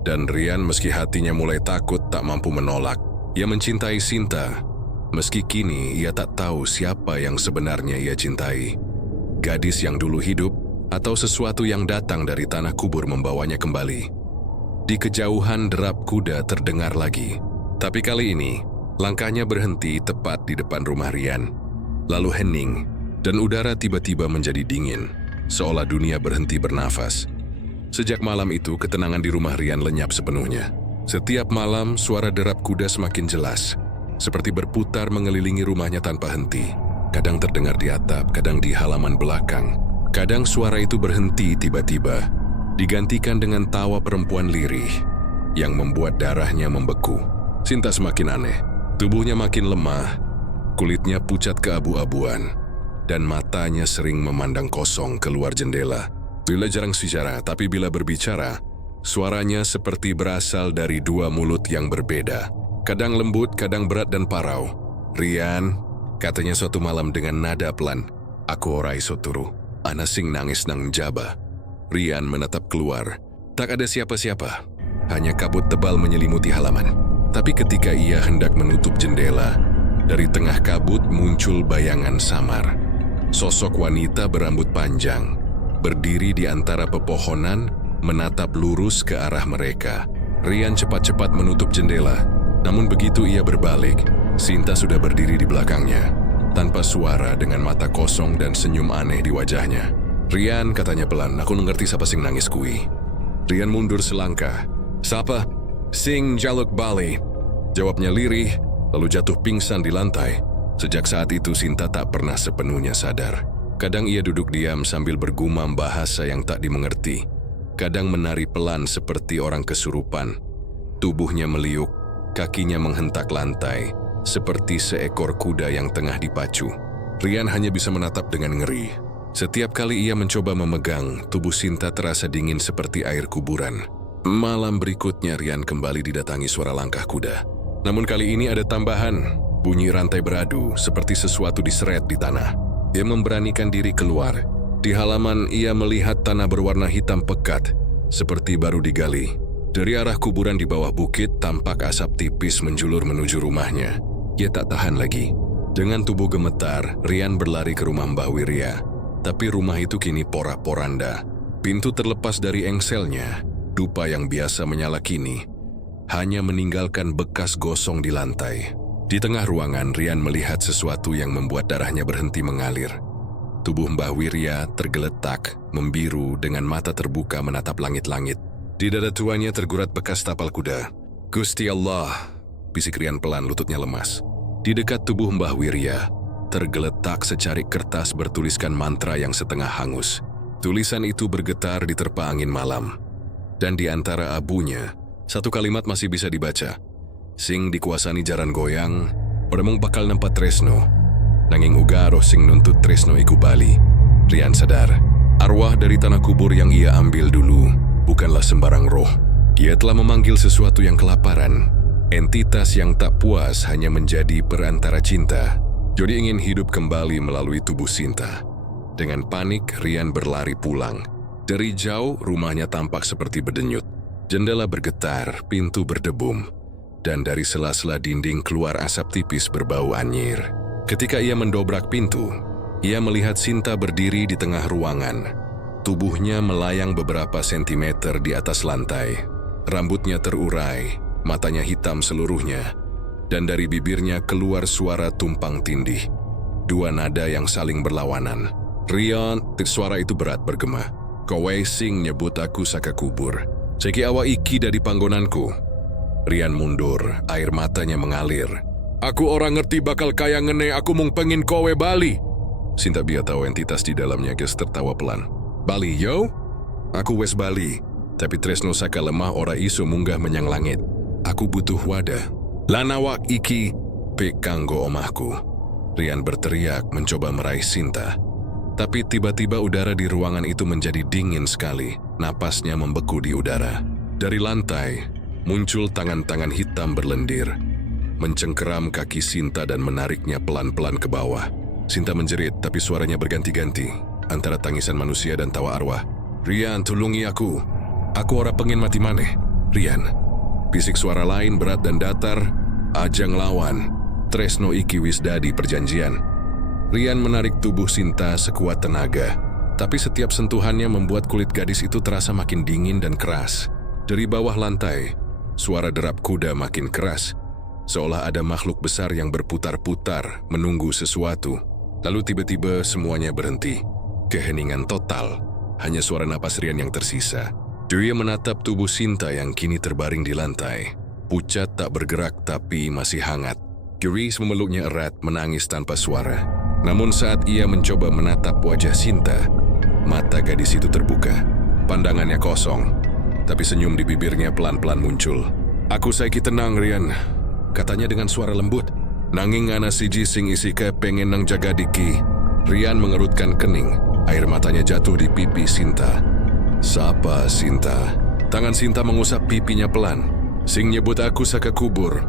Dan Rian meski hatinya mulai takut, tak mampu menolak. Ia mencintai Sinta, meski kini ia tak tahu siapa yang sebenarnya ia cintai. Gadis yang dulu hidup, atau sesuatu yang datang dari tanah kubur membawanya kembali. Di kejauhan derap kuda terdengar lagi. Tapi kali ini, langkahnya berhenti tepat di depan rumah Rian. Lalu hening, dan udara tiba-tiba menjadi dingin, seolah dunia berhenti bernafas. Sejak malam itu, ketenangan di rumah Rian lenyap sepenuhnya. Setiap malam, suara derap kuda semakin jelas, seperti berputar mengelilingi rumahnya tanpa henti. Kadang terdengar di atap, kadang di halaman belakang. Kadang suara itu berhenti tiba-tiba, digantikan dengan tawa perempuan lirih yang membuat darahnya membeku. Sinta semakin aneh, tubuhnya makin lemah, kulitnya pucat keabu-abuan, dan matanya sering memandang kosong keluar jendela. Bila jarang bicara, tapi bila berbicara, suaranya seperti berasal dari dua mulut yang berbeda. Kadang lembut, kadang berat dan parau. Rian, katanya suatu malam dengan nada pelan, aku ora iso turu. Ana sing nangis nang jaba. Rian menatap keluar. Tak ada siapa-siapa. Hanya kabut tebal menyelimuti halaman. Tapi ketika ia hendak menutup jendela, dari tengah kabut muncul bayangan samar. Sosok wanita berambut panjang, berdiri di antara pepohonan, menatap lurus ke arah mereka. Rian cepat-cepat menutup jendela. Namun begitu ia berbalik, Sinta sudah berdiri di belakangnya. Tanpa suara, dengan mata kosong dan senyum aneh di wajahnya. Rian, katanya pelan, aku ngerti siapa sing nangis kui. Rian mundur selangkah. Siapa? Sing jaluk bali. Jawabnya lirih, lalu jatuh pingsan di lantai. Sejak saat itu Sinta tak pernah sepenuhnya sadar. Kadang ia duduk diam sambil bergumam bahasa yang tak dimengerti. Kadang menari pelan seperti orang kesurupan. Tubuhnya meliuk, kakinya menghentak lantai, seperti seekor kuda yang tengah dipacu. Rian hanya bisa menatap dengan ngeri. Setiap kali ia mencoba memegang, tubuh Sinta terasa dingin seperti air kuburan. Malam berikutnya Rian kembali didatangi suara langkah kuda. Namun kali ini ada tambahan, bunyi rantai beradu seperti sesuatu diseret di tanah. Ia memberanikan diri keluar. Di halaman ia melihat tanah berwarna hitam pekat, seperti baru digali. Dari arah kuburan di bawah bukit tampak asap tipis menjulur menuju rumahnya. Ia tak tahan lagi. Dengan tubuh gemetar, Rian berlari ke rumah Mbah Wirya. Tapi rumah itu kini porak-poranda. Pintu terlepas dari engselnya. Dupa yang biasa menyala kini hanya meninggalkan bekas gosong di lantai. Di tengah ruangan, Rian melihat sesuatu yang membuat darahnya berhenti mengalir. Tubuh Mbah Wirya tergeletak, membiru dengan mata terbuka menatap langit-langit. Di dada tuanya tergurat bekas tapal kuda. "Gusti Allah," bisik Rian pelan, lututnya lemas. Di dekat tubuh Mbah Wirya, tergeletak secarik kertas bertuliskan mantra yang setengah hangus. Tulisan itu bergetar diterpa angin malam. Dan di antara abunya, satu kalimat masih bisa dibaca. "Sing dikuasani jaran goyang, odamung bakal nempat tresno. Nanging uga roh sing nuntut tresno iku bali." Rian sadar, arwah dari tanah kubur yang ia ambil dulu bukanlah sembarang roh. Ia telah memanggil sesuatu yang kelaparan. Entitas yang tak puas hanya menjadi perantara cinta. Jadi ingin hidup kembali melalui tubuh Sinta. Dengan panik, Rian berlari pulang. Dari jauh, rumahnya tampak seperti berdenyut. Jendela bergetar, pintu berdebum. Dan dari sela-sela dinding keluar asap tipis berbau anyir. Ketika ia mendobrak pintu, ia melihat Sinta berdiri di tengah ruangan. Tubuhnya melayang beberapa sentimeter di atas lantai. Rambutnya terurai, matanya hitam seluruhnya, dan dari bibirnya keluar suara tumpang tindih. Dua nada yang saling berlawanan. "Rian," suara itu berat bergema. "Kowe sing nyebut aku saka kubur. Saiki awa iki dari panggonanku." Rian mundur, air matanya mengalir. "Aku orang ngerti bakal kaya ngene, aku mung pengen kowe bali." Sinta Bia tahu entitas di dalamnya ges tertawa pelan. "Bali yo? Aku wes bali, tapi tresno saka lemah ora iso munggah menyang langit. Aku butuh wadah. Lanawak iki pek kanggo omahku." Rian berteriak mencoba meraih Sinta. Tapi tiba-tiba udara di ruangan itu menjadi dingin sekali. Napasnya membeku di udara. Dari lantai, muncul tangan-tangan hitam berlendir. Mencengkeram kaki Sinta dan menariknya pelan-pelan ke bawah. Sinta menjerit, tapi suaranya berganti-ganti. Antara tangisan manusia dan tawa arwah. "Rian, tulungi aku. Aku ora pengen mati maneh. Rian." Bisik suara lain berat dan datar. "Ajang lawan. Tresno iki wis dadi perjanjian." Rian menarik tubuh Sinta sekuat tenaga. Tapi setiap sentuhannya membuat kulit gadis itu terasa makin dingin dan keras. Dari bawah lantai, suara derap kuda makin keras. Seolah ada makhluk besar yang berputar-putar menunggu sesuatu. Lalu tiba-tiba semuanya berhenti. Keheningan total. Hanya suara napas Rian yang tersisa. Dia menatap tubuh Sinta yang kini terbaring di lantai. Pucat tak bergerak tapi masih hangat. Girish memeluknya erat, menangis tanpa suara. Namun saat ia mencoba menatap wajah Sinta, mata gadis itu terbuka. Pandangannya kosong, tapi senyum di bibirnya pelan-pelan muncul. "Aku saiki tenang, Rian," katanya dengan suara lembut. "Nanging ana siji sing isike pengen nang jaga diki." Rian mengerutkan kening, air matanya jatuh di pipi Sinta. "Sapa Sinta?" Tangan Sinta mengusap pipinya pelan. "Sing nyebut aku saka kubur."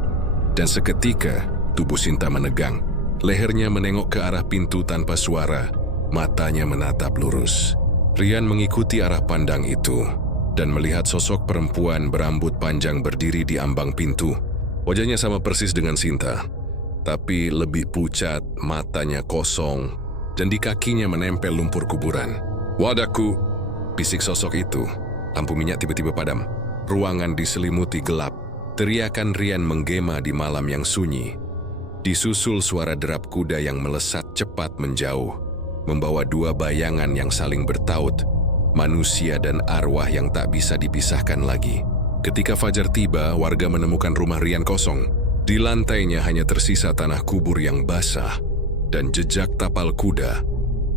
Dan seketika, tubuh Sinta menegang. Lehernya menengok ke arah pintu tanpa suara. Matanya menatap lurus. Rian mengikuti arah pandang itu dan melihat sosok perempuan berambut panjang berdiri di ambang pintu. Wajahnya sama persis dengan Sinta, tapi lebih pucat, matanya kosong, dan di kakinya menempel lumpur kuburan. "Wadahku," bisik sosok itu. Lampu minyak tiba-tiba padam. Ruangan diselimuti gelap. Teriakan Rian menggema di malam yang sunyi. Disusul suara derap kuda yang melesat cepat menjauh, membawa dua bayangan yang saling bertaut, manusia dan arwah yang tak bisa dipisahkan lagi. Ketika fajar tiba, warga menemukan rumah Rian kosong. Di lantainya hanya tersisa tanah kubur yang basah dan jejak tapal kuda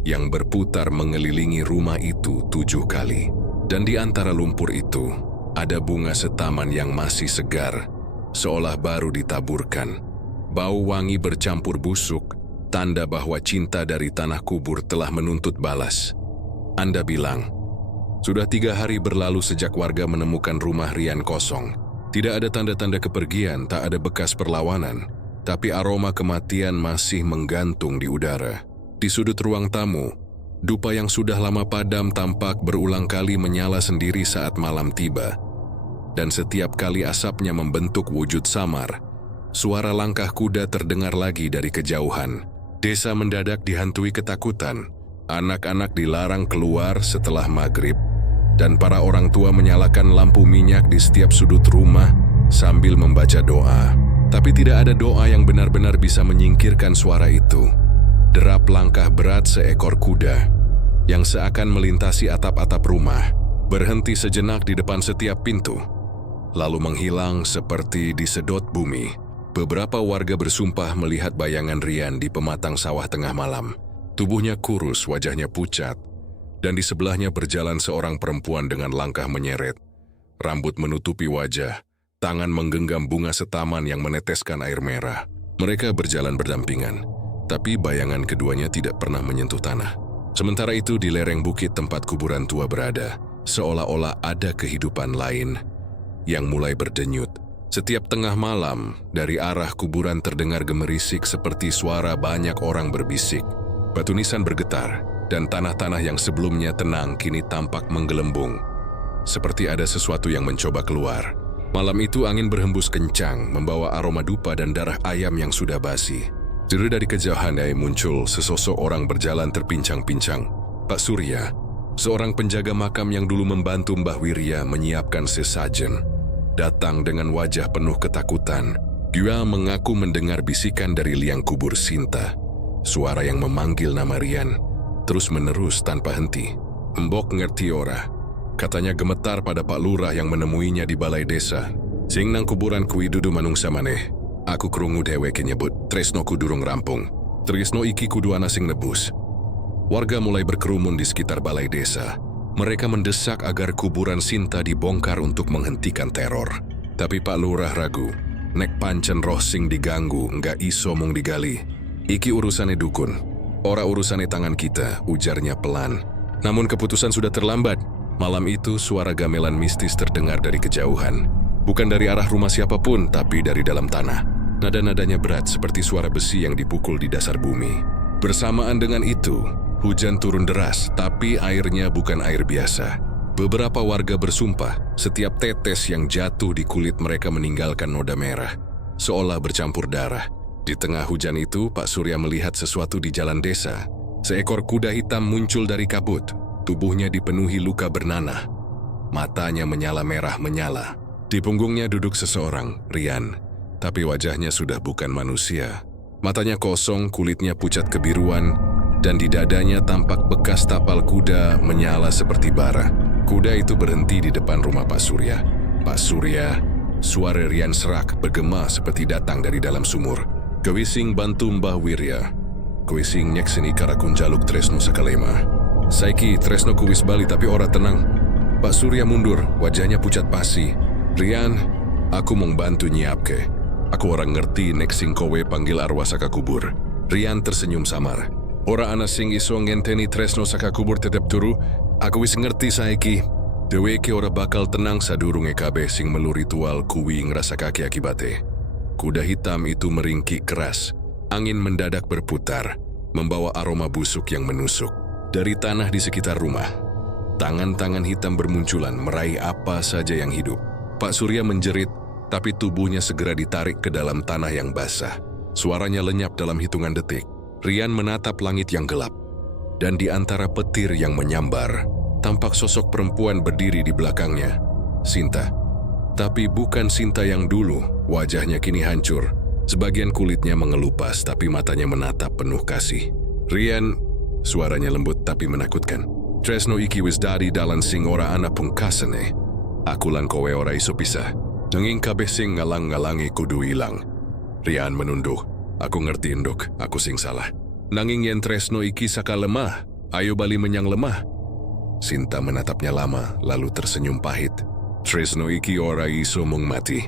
yang berputar mengelilingi rumah itu 7 kali. Dan di antara lumpur itu, ada bunga setaman yang masih segar, seolah baru ditaburkan. Bau wangi bercampur busuk, tanda bahwa cinta dari tanah kubur telah menuntut balas. Anda bilang, sudah 3 hari berlalu sejak warga menemukan rumah Rian kosong. Tidak ada tanda-tanda kepergian, tak ada bekas perlawanan, tapi aroma kematian masih menggantung di udara. Di sudut ruang tamu, dupa yang sudah lama padam tampak berulang kali menyala sendiri saat malam tiba. Dan setiap kali asapnya membentuk wujud samar, suara langkah kuda terdengar lagi dari kejauhan. Desa mendadak dihantui ketakutan. Anak-anak dilarang keluar setelah maghrib, dan para orang tua menyalakan lampu minyak di setiap sudut rumah sambil membaca doa. Tapi tidak ada doa yang benar-benar bisa menyingkirkan suara itu. Derap langkah berat seekor kuda yang seakan melintasi atap-atap rumah, berhenti sejenak di depan setiap pintu, lalu menghilang seperti disedot bumi. Beberapa warga bersumpah melihat bayangan Rian di pematang sawah tengah malam. Tubuhnya kurus, wajahnya pucat, dan di sebelahnya berjalan seorang perempuan dengan langkah menyeret. Rambut menutupi wajah, tangan menggenggam bunga setaman yang meneteskan air merah. Mereka berjalan berdampingan, tapi bayangan keduanya tidak pernah menyentuh tanah. Sementara itu di lereng bukit tempat kuburan tua berada, seolah-olah ada kehidupan lain yang mulai berdenyut. Setiap tengah malam, dari arah kuburan terdengar gemerisik seperti suara banyak orang berbisik. Batu nisan bergetar, dan tanah-tanah yang sebelumnya tenang kini tampak menggelembung, seperti ada sesuatu yang mencoba keluar. Malam itu angin berhembus kencang, membawa aroma dupa dan darah ayam yang sudah basi. Jadi dari kejauhan muncul sesosok orang berjalan terpincang-pincang. Pak Surya, seorang penjaga makam yang dulu membantu Mbah Wirya menyiapkan sesajen, datang dengan wajah penuh ketakutan. Dia mengaku mendengar bisikan dari liang kubur Sinta. Suara yang memanggil nama Rian, terus-menerus tanpa henti. Mbok ngerti ora? Katanya gemetar pada Pak Lurah yang menemuinya di balai desa. Sing nang kuburan kui dudu manungsa maneh. Aku krungu dheweke nyebut, tresnoku durung rampung. Tresno iki kudu ana sing nebus. Warga mulai berkerumun di sekitar balai desa. Mereka mendesak agar kuburan Sinta dibongkar untuk menghentikan teror. Tapi Pak Lurah ragu. Nek pancen roh sing diganggu, enggak iso mung digali. Iki urusane dukun, ora urusane tangan kita, ujarnya pelan. Namun keputusan sudah terlambat. Malam itu suara gamelan mistis terdengar dari kejauhan. Bukan dari arah rumah siapapun, tapi dari dalam tanah. Nada-nadanya berat seperti suara besi yang dipukul di dasar bumi. Bersamaan dengan itu, hujan turun deras, tapi airnya bukan air biasa. Beberapa warga bersumpah, setiap tetes yang jatuh di kulit mereka meninggalkan noda merah, seolah bercampur darah. Di tengah hujan itu, Pak Surya melihat sesuatu di jalan desa. Seekor kuda hitam muncul dari kabut. Tubuhnya dipenuhi luka bernanah. Matanya menyala merah menyala. Di punggungnya duduk seseorang, Rian. Tapi wajahnya sudah bukan manusia. Matanya kosong, kulitnya pucat kebiruan, dan di dadanya tampak bekas tapal kuda menyala seperti bara. Kuda itu berhenti di depan rumah Pak Surya. Pak Surya, suara Rian serak bergema seperti datang dari dalam sumur. Kewising bantu Mbah Wirya. Kewising nyekseni karakun jaluk tresno sakalema. Saiki tresno kuwis bali tapi ora tenang. Pak Surya mundur, wajahnya pucat pasi. Rian, aku mung bantu nyiapke. Aku orang ngerti nek sing kowe panggil arwah saka kubur. Rian tersenyum samar. Ora ana sing iso ngenteni tresno saka kubur tetep turu. Aku wis ngerti saiki. Dheweke ora bakal tenang sadurunge kabeh sing melu ritual kuwi ngrasakake akibate. Kuda hitam itu meringkik keras. Angin mendadak berputar, membawa aroma busuk yang menusuk. Dari tanah di sekitar rumah, tangan-tangan hitam bermunculan meraih apa saja yang hidup. Pak Surya menjerit, tapi tubuhnya segera ditarik ke dalam tanah yang basah. Suaranya lenyap dalam hitungan detik. Rian menatap langit yang gelap. Dan di antara petir yang menyambar, tampak sosok perempuan berdiri di belakangnya. Sinta. Tapi bukan Sinta yang dulu, wajahnya kini hancur. Sebagian kulitnya mengelupas, tapi matanya menatap penuh kasih. Rian, suaranya lembut tapi menakutkan. Tresno iki wis dari dalan sing ora ana pungkasane. Aku lan kowe ora iso pisah. Nanging kabeh sing ngalang-ngalangi kudu ilang. Rian menunduk. Aku ngerti nduk, aku sing salah. Nanging yen tresno iki saka lemah, ayo bali menyang lemah. Sinta menatapnya lama, lalu tersenyum pahit. Tresno iki ora iso mung mati.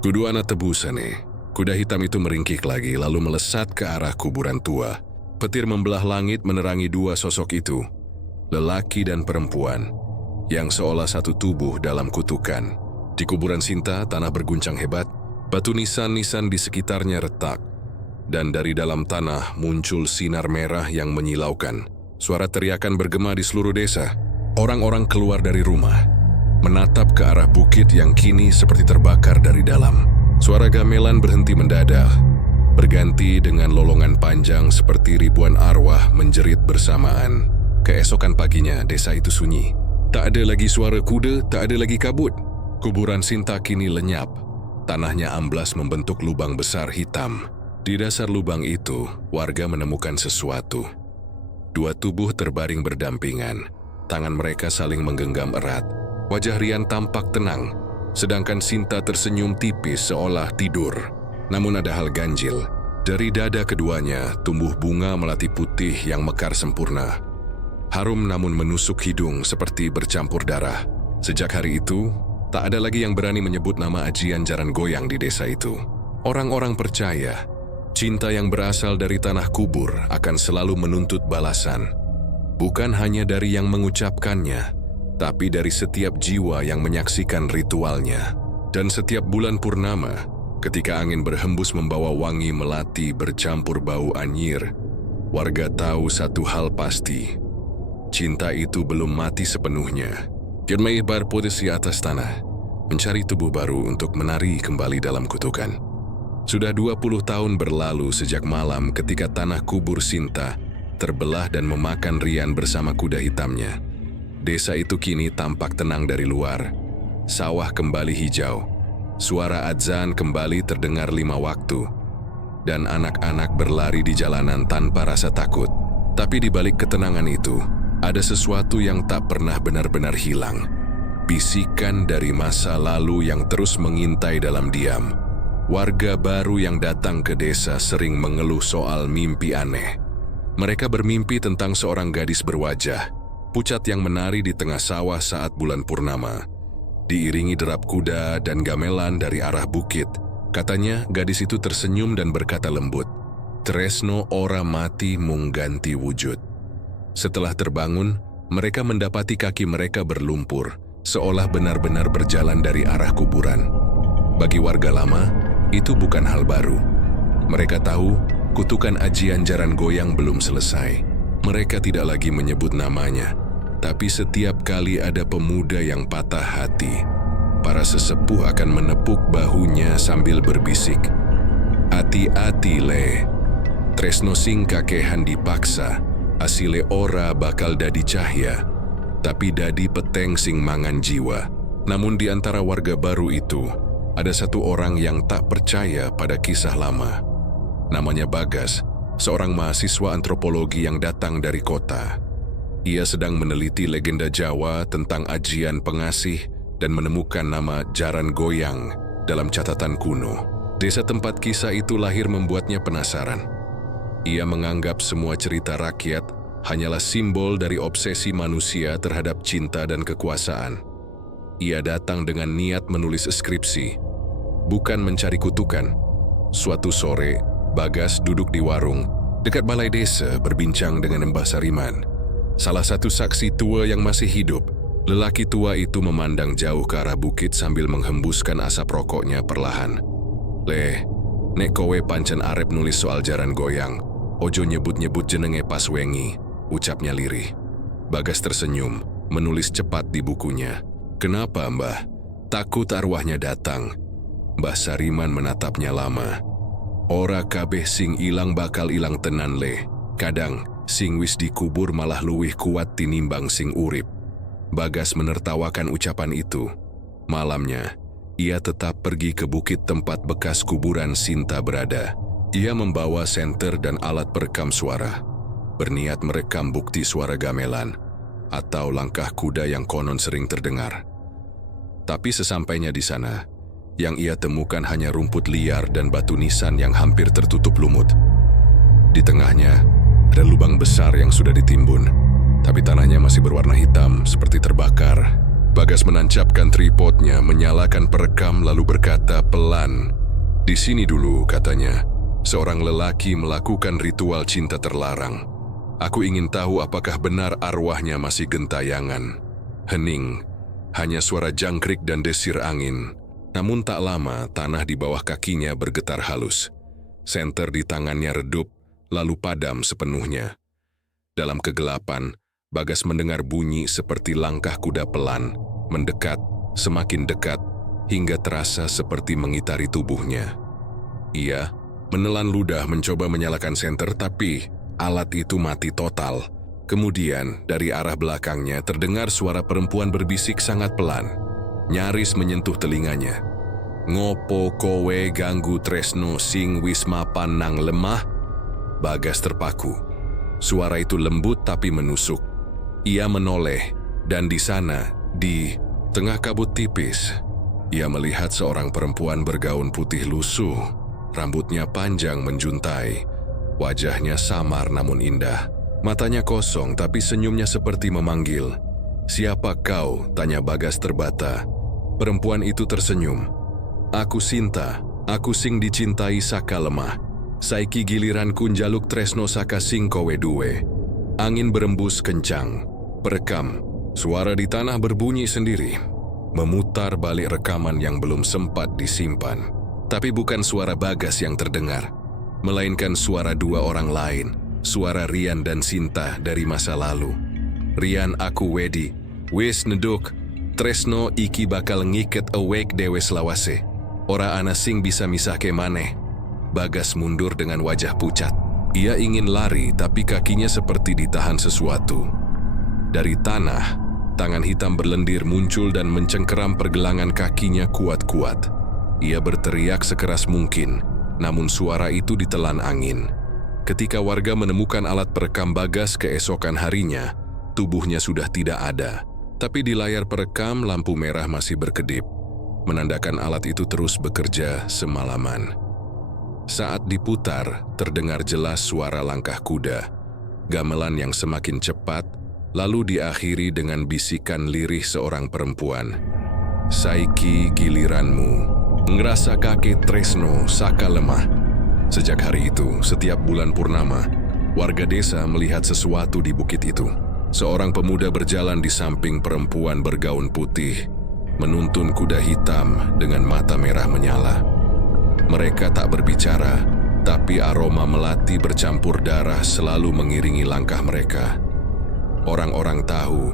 Kudu ana tebusane. Kuda hitam itu meringkik lagi lalu melesat ke arah kuburan tua. Petir membelah langit menerangi dua sosok itu, lelaki dan perempuan, yang seolah satu tubuh dalam kutukan. Di kuburan Sinta, tanah berguncang hebat, batu nisan-nisan di sekitarnya retak, dan dari dalam tanah muncul sinar merah yang menyilaukan. Suara teriakan bergema di seluruh desa. Orang-orang keluar dari rumah, menatap ke arah bukit yang kini seperti terbakar dari dalam. Suara gamelan berhenti mendadak, berganti dengan lolongan panjang seperti ribuan arwah menjerit bersamaan. Keesokan paginya, desa itu sunyi. Tak ada lagi suara kuda, tak ada lagi kabut. Kuburan Sinta kini lenyap. Tanahnya amblas membentuk lubang besar hitam. Di dasar lubang itu, warga menemukan sesuatu. Dua tubuh terbaring berdampingan. Tangan mereka saling menggenggam erat. Wajah Rian tampak tenang, sedangkan Sinta tersenyum tipis seolah tidur. Namun ada hal ganjil. Dari dada keduanya tumbuh bunga melati putih yang mekar sempurna. Harum namun menusuk hidung seperti bercampur darah. Sejak hari itu, tak ada lagi yang berani menyebut nama Ajian Jaran Goyang di desa itu. Orang-orang percaya, cinta yang berasal dari tanah kubur akan selalu menuntut balasan. Bukan hanya dari yang mengucapkannya, tapi dari setiap jiwa yang menyaksikan ritualnya. Dan setiap bulan purnama, ketika angin berhembus membawa wangi melati bercampur bau anyir, warga tahu satu hal pasti. Cinta itu belum mati sepenuhnya. Kirmai berputus di atas tanah, mencari tubuh baru untuk menari kembali dalam kutukan. Sudah 20 tahun berlalu sejak malam ketika tanah kubur Sinta terbelah dan memakan Rian bersama kuda hitamnya. Desa itu kini tampak tenang dari luar. Sawah kembali hijau. Suara adzan kembali terdengar 5 waktu. Dan anak-anak berlari di jalanan tanpa rasa takut. Tapi di balik ketenangan itu, ada sesuatu yang tak pernah benar-benar hilang. Bisikan dari masa lalu yang terus mengintai dalam diam. Warga baru yang datang ke desa sering mengeluh soal mimpi aneh. Mereka bermimpi tentang seorang gadis berwajah pucat yang menari di tengah sawah saat bulan purnama, diiringi derap kuda dan gamelan dari arah bukit. Katanya gadis itu tersenyum dan berkata lembut, "Tresno ora mati mung ganti wujud." Setelah terbangun, mereka mendapati kaki mereka berlumpur, seolah benar-benar berjalan dari arah kuburan. Bagi warga lama, itu bukan hal baru. Mereka tahu kutukan Ajian Jaran Goyang belum selesai. Mereka tidak lagi menyebut namanya, tapi setiap kali ada pemuda yang patah hati, para sesepuh akan menepuk bahunya sambil berbisik, "Ati-ati le, tresno sing kakehan dipaksa, asile ora bakal dadi cahya, tapi dadi peteng sing mangan jiwa." Namun di antara warga baru itu, ada satu orang yang tak percaya pada kisah lama. Namanya Bagas, seorang mahasiswa antropologi yang datang dari kota. Ia sedang meneliti legenda Jawa tentang ajian pengasih dan menemukan nama Jaran Goyang dalam catatan kuno. Desa tempat kisah itu lahir membuatnya penasaran. Ia menganggap semua cerita rakyat hanyalah simbol dari obsesi manusia terhadap cinta dan kekuasaan. Ia datang dengan niat menulis skripsi, bukan mencari kutukan. Suatu sore, Bagas duduk di warung dekat balai desa berbincang dengan Mbah Sariman, salah satu saksi tua yang masih hidup. Lelaki tua itu memandang jauh ke arah bukit sambil menghembuskan asap rokoknya perlahan. "Leh, nek kowe pancen arep nulis soal Jaran Goyang, ojo nyebut-nyebut jenenge pas wengi," ucapnya lirih. Bagas tersenyum, menulis cepat di bukunya. "Kenapa, Mbah? Takut arwahnya datang?" Mbah Sariman menatapnya lama. "Ora kabeh sing ilang bakal ilang tenan le. Kadang, sing wis dikubur malah luwih kuat tinimbang sing urip." Bagas menertawakan ucapan itu. Malamnya, ia tetap pergi ke bukit tempat bekas kuburan Sinta berada. Ia membawa senter dan alat perekam suara, berniat merekam bukti suara gamelan atau langkah kuda yang konon sering terdengar. Tapi sesampainya di sana, yang ia temukan hanya rumput liar dan batu nisan yang hampir tertutup lumut. Di tengahnya, ada lubang besar yang sudah ditimbun, tapi tanahnya masih berwarna hitam seperti terbakar. Bagas menancapkan tripodnya, menyalakan perekam lalu berkata pelan, Di sini dulu, katanya, seorang lelaki melakukan ritual cinta terlarang. Aku ingin tahu apakah benar arwahnya masih gentayangan. Hening, hanya suara jangkrik dan desir angin. Namun tak lama, tanah di bawah kakinya bergetar halus. Senter di tangannya redup, lalu padam sepenuhnya. Dalam kegelapan, Bagas mendengar bunyi seperti langkah kuda pelan, mendekat, semakin dekat, hingga terasa seperti mengitari tubuhnya. Ia menelan ludah mencoba menyalakan senter, tapi alat itu mati total. Kemudian, dari arah belakangnya terdengar suara perempuan berbisik sangat pelan, nyaris menyentuh telinganya. "Ngopo kowe ganggu tresno sing wis mapan nang lemah?" Bagas terpaku. Suara itu lembut tapi menusuk. Ia menoleh, dan di sana, di tengah kabut tipis, ia melihat seorang perempuan bergaun putih lusuh. Rambutnya panjang menjuntai, wajahnya samar namun indah. Matanya kosong tapi senyumnya seperti memanggil. "Siapa kau?" tanya Bagas terbata. Perempuan itu tersenyum. "Aku Sinta, aku sing dicintai saka lemah. Saiki giliranku njaluk tresno saka sing kowe duwe." Angin berembus kencang. Perekam, suara di tanah berbunyi sendiri. Memutar balik rekaman yang belum sempat disimpan. Tapi bukan suara Bagas yang terdengar, melainkan suara dua orang lain, suara Rian dan Sinta dari masa lalu. "Rian, aku wedi. Wis neduk, tresno iki bakal ngiket awake dewe selawase. Ora ana sing bisa misahke maneh." Bagas mundur dengan wajah pucat. Ia ingin lari, tapi kakinya seperti ditahan sesuatu. Dari tanah, tangan hitam berlendir muncul dan mencengkeram pergelangan kakinya kuat-kuat. Ia berteriak sekeras mungkin, namun suara itu ditelan angin. Ketika warga menemukan alat perekam Bagas keesokan harinya, tubuhnya sudah tidak ada. Tapi di layar perekam, lampu merah masih berkedip, menandakan alat itu terus bekerja semalaman. Saat diputar, terdengar jelas suara langkah kuda, gamelan yang semakin cepat, lalu diakhiri dengan bisikan lirih seorang perempuan. "Saiki giliranmu, ngerasa kaki tresno saka lemah." Sejak hari itu, setiap bulan purnama, warga desa melihat sesuatu di bukit itu. Seorang pemuda berjalan di samping perempuan bergaun putih, menuntun kuda hitam dengan mata merah menyala. Mereka tak berbicara, tapi aroma melati bercampur darah selalu mengiringi langkah mereka. Orang-orang tahu,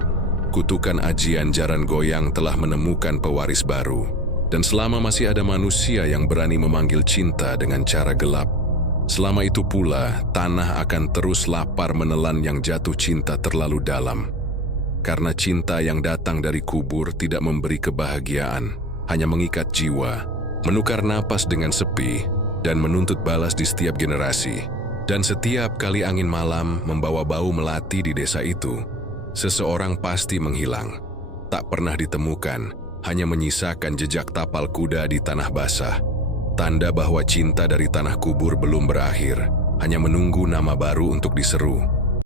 kutukan ajian jaran goyang telah menemukan pewaris baru. Dan selama masih ada manusia yang berani memanggil cinta dengan cara gelap, selama itu pula tanah akan terus lapar menelan yang jatuh cinta terlalu dalam. Karena cinta yang datang dari kubur tidak memberi kebahagiaan, hanya mengikat jiwa, menukar napas dengan sepi, dan menuntut balas di setiap generasi. Dan setiap kali angin malam membawa bau melati di desa itu, seseorang pasti menghilang. Tak pernah ditemukan, hanya menyisakan jejak tapal kuda di tanah basah. Tanda bahwa cinta dari tanah kubur belum berakhir, hanya menunggu nama baru untuk diseru.